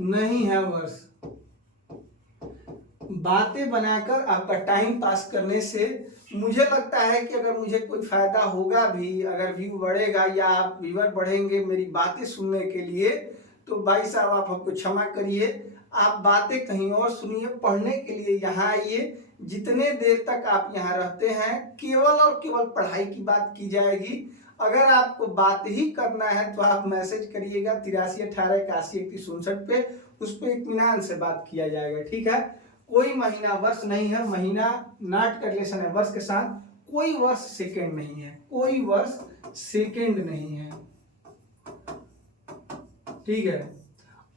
नहीं है वर्ष। बातें बनाकर आपका टाइम पास करने से मुझे लगता है कि अगर मुझे कोई फायदा होगा भी, अगर व्यू बढ़ेगा या आप व्यूअर बढ़ेंगे मेरी बातें सुनने के लिए, तो भाई साहब आप हमको क्षमा करिए। आप बातें कहीं और सुनिए, पढ़ने के लिए यहाँ आइए। जितने देर तक आप यहाँ रहते हैं केवल और केवल पढ़ाई की बात की जाएगी। अगर आपको बात ही करना है तो आप मैसेज करिएगा 83188161 पे, उस पर इत्मीनान से बात किया जाएगा, ठीक है। कोई महीना वर्ष नहीं है, महीना नाट का रिलेशन है वर्ष के साथ। कोई वर्ष सेकेंड नहीं है, कोई वर्ष सेकेंड नहीं है, ठीक है।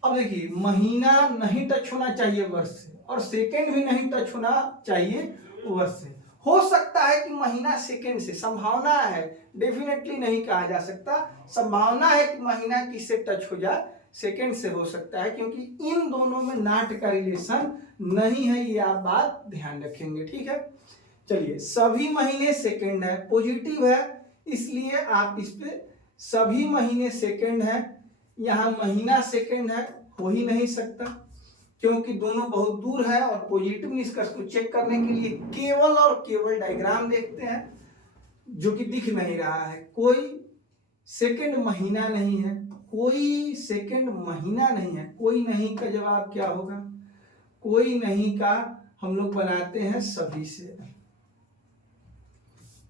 अब देखिए, महीना नहीं टच होना चाहिए वर्ष से, और सेकेंड भी नहीं टच होना चाहिए वर्ष से। हो सकता है कि महीना सेकेंड से, संभावना है, डेफिनेटली नहीं कहा जा सकता, संभावना है कि महीना किससे टच हो जाए, सेकंड से हो सकता है, क्योंकि इन दोनों में नॉट का रिलेशन नहीं है, ये आप बात ध्यान रखेंगे। ठीक है, चलिए सभी महीने सेकंड है, पॉजिटिव है, इसलिए आप इस पे सभी महीने सेकंड है, यहाँ महीना सेकंड है, हो ही नहीं सकता क्योंकि दोनों बहुत दूर है। और पॉजिटिव निष्कर्ष को चेक करने के लिए केवल और केवल डायग्राम देखते हैं जो कि दिख नहीं रहा है। कोई सेकंड महीना नहीं है, कोई सेकंड महीना नहीं है। कोई नहीं का जवाब क्या होगा? कोई नहीं का हम लोग बनाते हैं सभी से।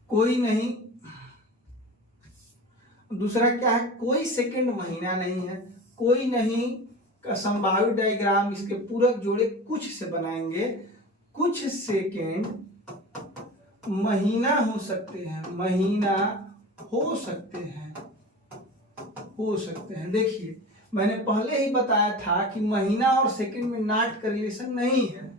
कोई नहीं, दूसरा क्या है? कोई सेकंड महीना नहीं है। कोई नहीं का संभावित डायग्राम इसके पूरक जोड़े कुछ से बनाएंगे। कुछ सेकंड महीना हो सकते हैं, महीना हो सकते हैं, हो सकते हैं। देखिए मैंने पहले ही बताया था कि महीना और सेकंड में नॉट का रिलेशन नहीं है।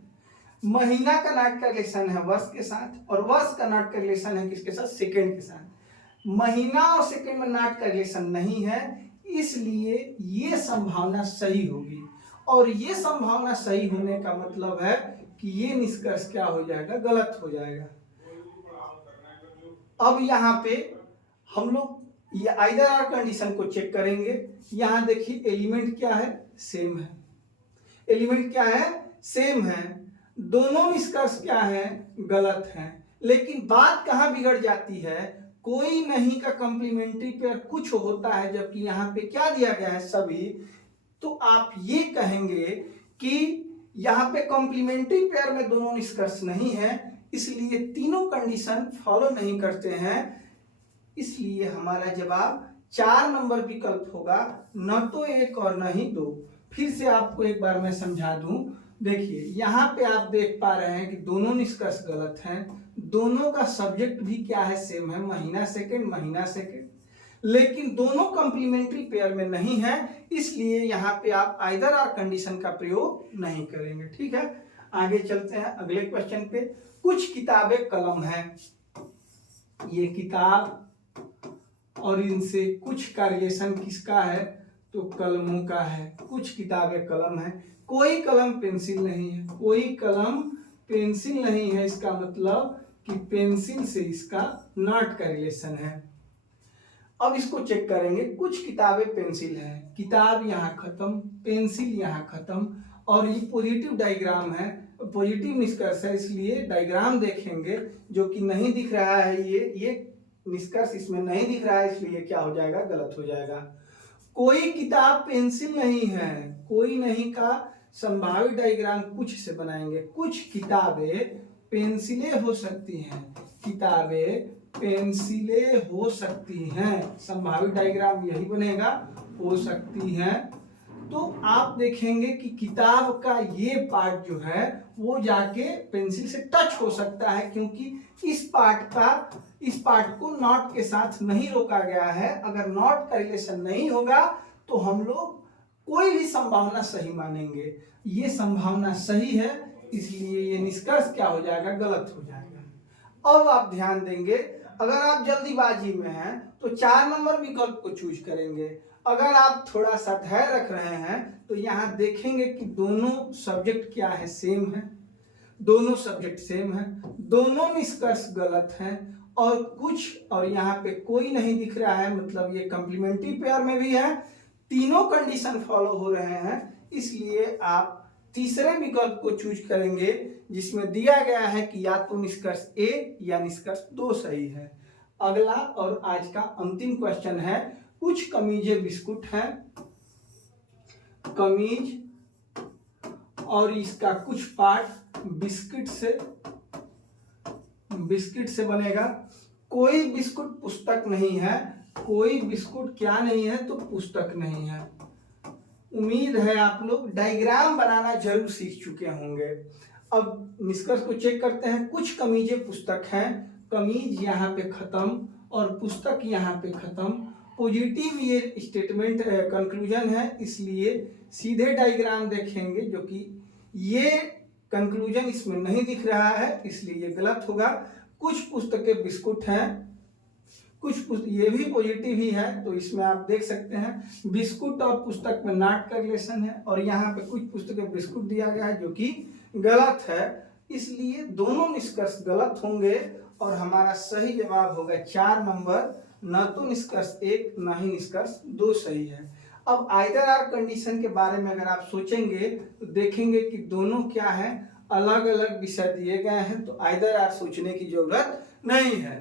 महीना का नॉट का रिलेशन है वर्ष के साथ, और वर्ष का नॉट का रिलेशन है किसके साथ? सेकंड के साथ। महीना और सेकंड में नॉट का रिलेशन नहीं है, इसलिए ये संभावना सही होगी। और ये संभावना सही होने का मतलब है कि ये निष्कर्ष क्या हो जाएगा? गलत हो जाएगा। अब यहाँ पे हम लोग ये आइदर आर कंडीशन को चेक करेंगे। यहाँ देखिए एलिमेंट क्या है? सेम है। एलिमेंट क्या है? सेम है। दोनों निष्कर्ष क्या है? गलत है। लेकिन बात कहाँ बिगड़ जाती है? कोई नहीं का कॉम्प्लीमेंट्री पेयर कुछ होता है, जबकि यहाँ पे क्या दिया गया है? सभी। तो आप ये कहेंगे कि यहाँ पे कॉम्प्लीमेंट्री पेयर में दोनों निष्कर्ष नहीं है, इसलिए तीनों कंडीशन फॉलो नहीं करते हैं। इसलिए हमारा जवाब 4 नंबर विकल्प होगा, न तो 1 और न ही 2। फिर से आपको एक बार मैं समझा दूं। देखिए यहाँ पे आप देख पा रहे हैं कि दोनों निष्कर्ष गलत हैं। दोनों का सब्जेक्ट भी क्या है? सेम है, महीना सेकंड, महीना सेकंड। लेकिन दोनों कॉम्प्लीमेंट्री पेयर में नहीं है, इसलिए यहाँ पे आप आइदर आर कंडीशन का प्रयोग नहीं करेंगे। ठीक है, आगे चलते हैं अगले क्वेश्चन पे। कुछ किताबें कलम है। ये किताब और इनसे कुछ का रिलेशन किसका है? तो कलमों का है। कुछ किताबें कलम है। कोई कलम पेंसिल नहीं है। कोई कलम पेंसिल नहीं है, इसका मतलब कि पेंसिल से इसका नॉट का रिलेशन है। अब इसको चेक करेंगे। कुछ किताबें पेंसिल है, किताब यहाँ खत्म, पेंसिल यहाँ खत्म, और ये पॉजिटिव डायग्राम है, पॉजिटिव निष्कर्ष है, इसलिए डायग्राम देखेंगे जो कि नहीं दिख रहा है। ये निष्कर्ष इसमें नहीं दिख रहा है, इसलिए क्या हो जाएगा? गलत हो जाएगा। कोई किताब पेंसिल नहीं है। कोई नहीं का संभावित डायग्राम कुछ से बनाएंगे। कुछ किताबें पेंसिलें हो सकती हैं। किताबें पेंसिलें हो सकती हैं, संभावित डायग्राम यही बनेगा, हो सकती हैं। तो आप देखेंगे कि किताब का ये पार्ट जो है वो जाके पेंसिल से टच हो सकता है, क्योंकि इस पार्ट को नॉट के साथ नहीं रोका गया है। अगर नॉट का रिलेशन नहीं होगा तो हम लोग कोई भी संभावना सही मानेंगे। ये संभावना सही है, इसलिए ये निष्कर्ष क्या हो जाएगा? गलत हो जाएगा। अब आप ध्यान देंगे, अगर आप जल्दीबाजी में हैं तो 4 नंबर विकल्प को चूज करेंगे। अगर आप थोड़ा सा धैर्य रख रहे हैं तो यहाँ देखेंगे कि दोनों सब्जेक्ट क्या है? सेम है। दोनों सब्जेक्ट सेम है, दोनों निष्कर्ष गलत हैं, और कुछ और यहाँ पे कोई नहीं दिख रहा है, मतलब ये कॉम्प्लीमेंट्री पेयर में भी है। तीनों कंडीशन फॉलो हो रहे हैं, इसलिए आप तीसरे विकल्प को चूज करेंगे जिसमें दिया गया है कि या तो निष्कर्ष ए या निष्कर्ष 2 सही है। अगला और आज का अंतिम क्वेश्चन है। कुछ कमीजें बिस्कुट हैं। कमीज और इसका कुछ पार्ट बिस्किट से बनेगा। कोई बिस्कुट पुस्तक नहीं है। कोई बिस्कुट क्या नहीं है? तो पुस्तक नहीं है। उम्मीद है आप लोग डायग्राम बनाना जरूर सीख चुके होंगे। अब निष्कर्ष को चेक करते हैं। कुछ कमीजें पुस्तक हैं। कमीज यहाँ पे खत्म और पुस्तक यहाँ पे खत्म। पॉजिटिव ये स्टेटमेंट कंक्लूजन है, इसलिए सीधे डायग्राम देखेंगे, जो कि ये कंक्लूजन इसमें नहीं दिख रहा है, इसलिए ये गलत होगा। कुछ पुस्तकें बिस्कुट हैं। ये भी पॉजिटिव ही है, तो इसमें आप देख सकते हैं बिस्कुट और पुस्तक में नॉट का रिलेशन है, और यहाँ पे कुछ पुस्तकें बिस्कुट दिया गया है जो कि गलत है, इसलिए दोनों निष्कर्ष गलत होंगे और हमारा सही जवाब होगा 4 नंबर। न तो निष्कर्ष 1 न ही निष्कर्ष 2 सही है। अब आइदर आर कंडीशन के बारे में अगर आप सोचेंगे तो देखेंगे कि दोनों क्या है, अलग अलग विषय दिए गए हैं, तो आइदर आर सोचने की जरूरत नहीं है।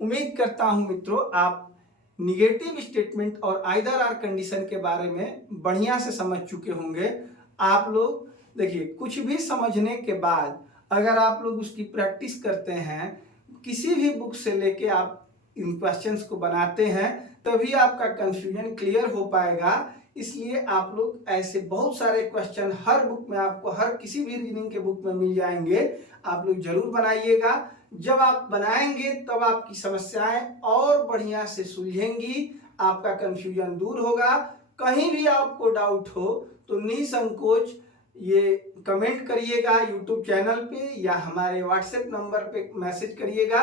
उम्मीद करता हूं मित्रों आप निगेटिव स्टेटमेंट और आइदर आर कंडीशन के बारे में बढ़िया से समझ चुके होंगे। आप लोग देखिए, कुछ भी समझने के बाद अगर आप लोग उसकी प्रैक्टिस करते हैं, किसी भी बुक से लेके आप इन क्वेश्चंस को बनाते हैं, तभी आपका कंफ्यूजन क्लियर हो पाएगा। इसलिए आप लोग ऐसे बहुत सारे क्वेश्चन हर बुक में आपको, हर किसी भी रीजनिंग के बुक में मिल जाएंगे, आप लोग जरूर बनाइएगा। जब आप बनाएंगे तब आपकी समस्याएं और बढ़िया से सुलझेंगी, आपका कंफ्यूजन दूर होगा। कहीं भी आपको डाउट हो तो निसंकोच ये कमेंट करिएगा यूट्यूब चैनल पे या हमारे व्हाट्सएप नंबर पे मैसेज करिएगा।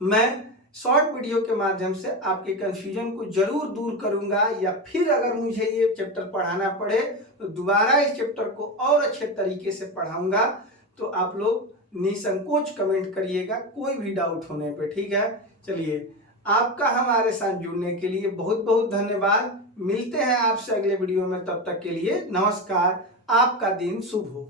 मैं शॉर्ट वीडियो के माध्यम से आपके कंफ्यूजन को जरूर दूर करूंगा, या फिर अगर मुझे ये चैप्टर पढ़ाना पड़े तो दोबारा इस चैप्टर को और अच्छे तरीके से पढ़ाऊंगा। तो आप लोग निसंकोच कमेंट करिएगा कोई भी डाउट होने पे, ठीक है। चलिए, आपका हमारे साथ जुड़ने के लिए बहुत बहुत धन्यवाद। मिलते हैं आपसे अगले वीडियो में, तब तक के लिए नमस्कार। आपका दिन शुभ हो।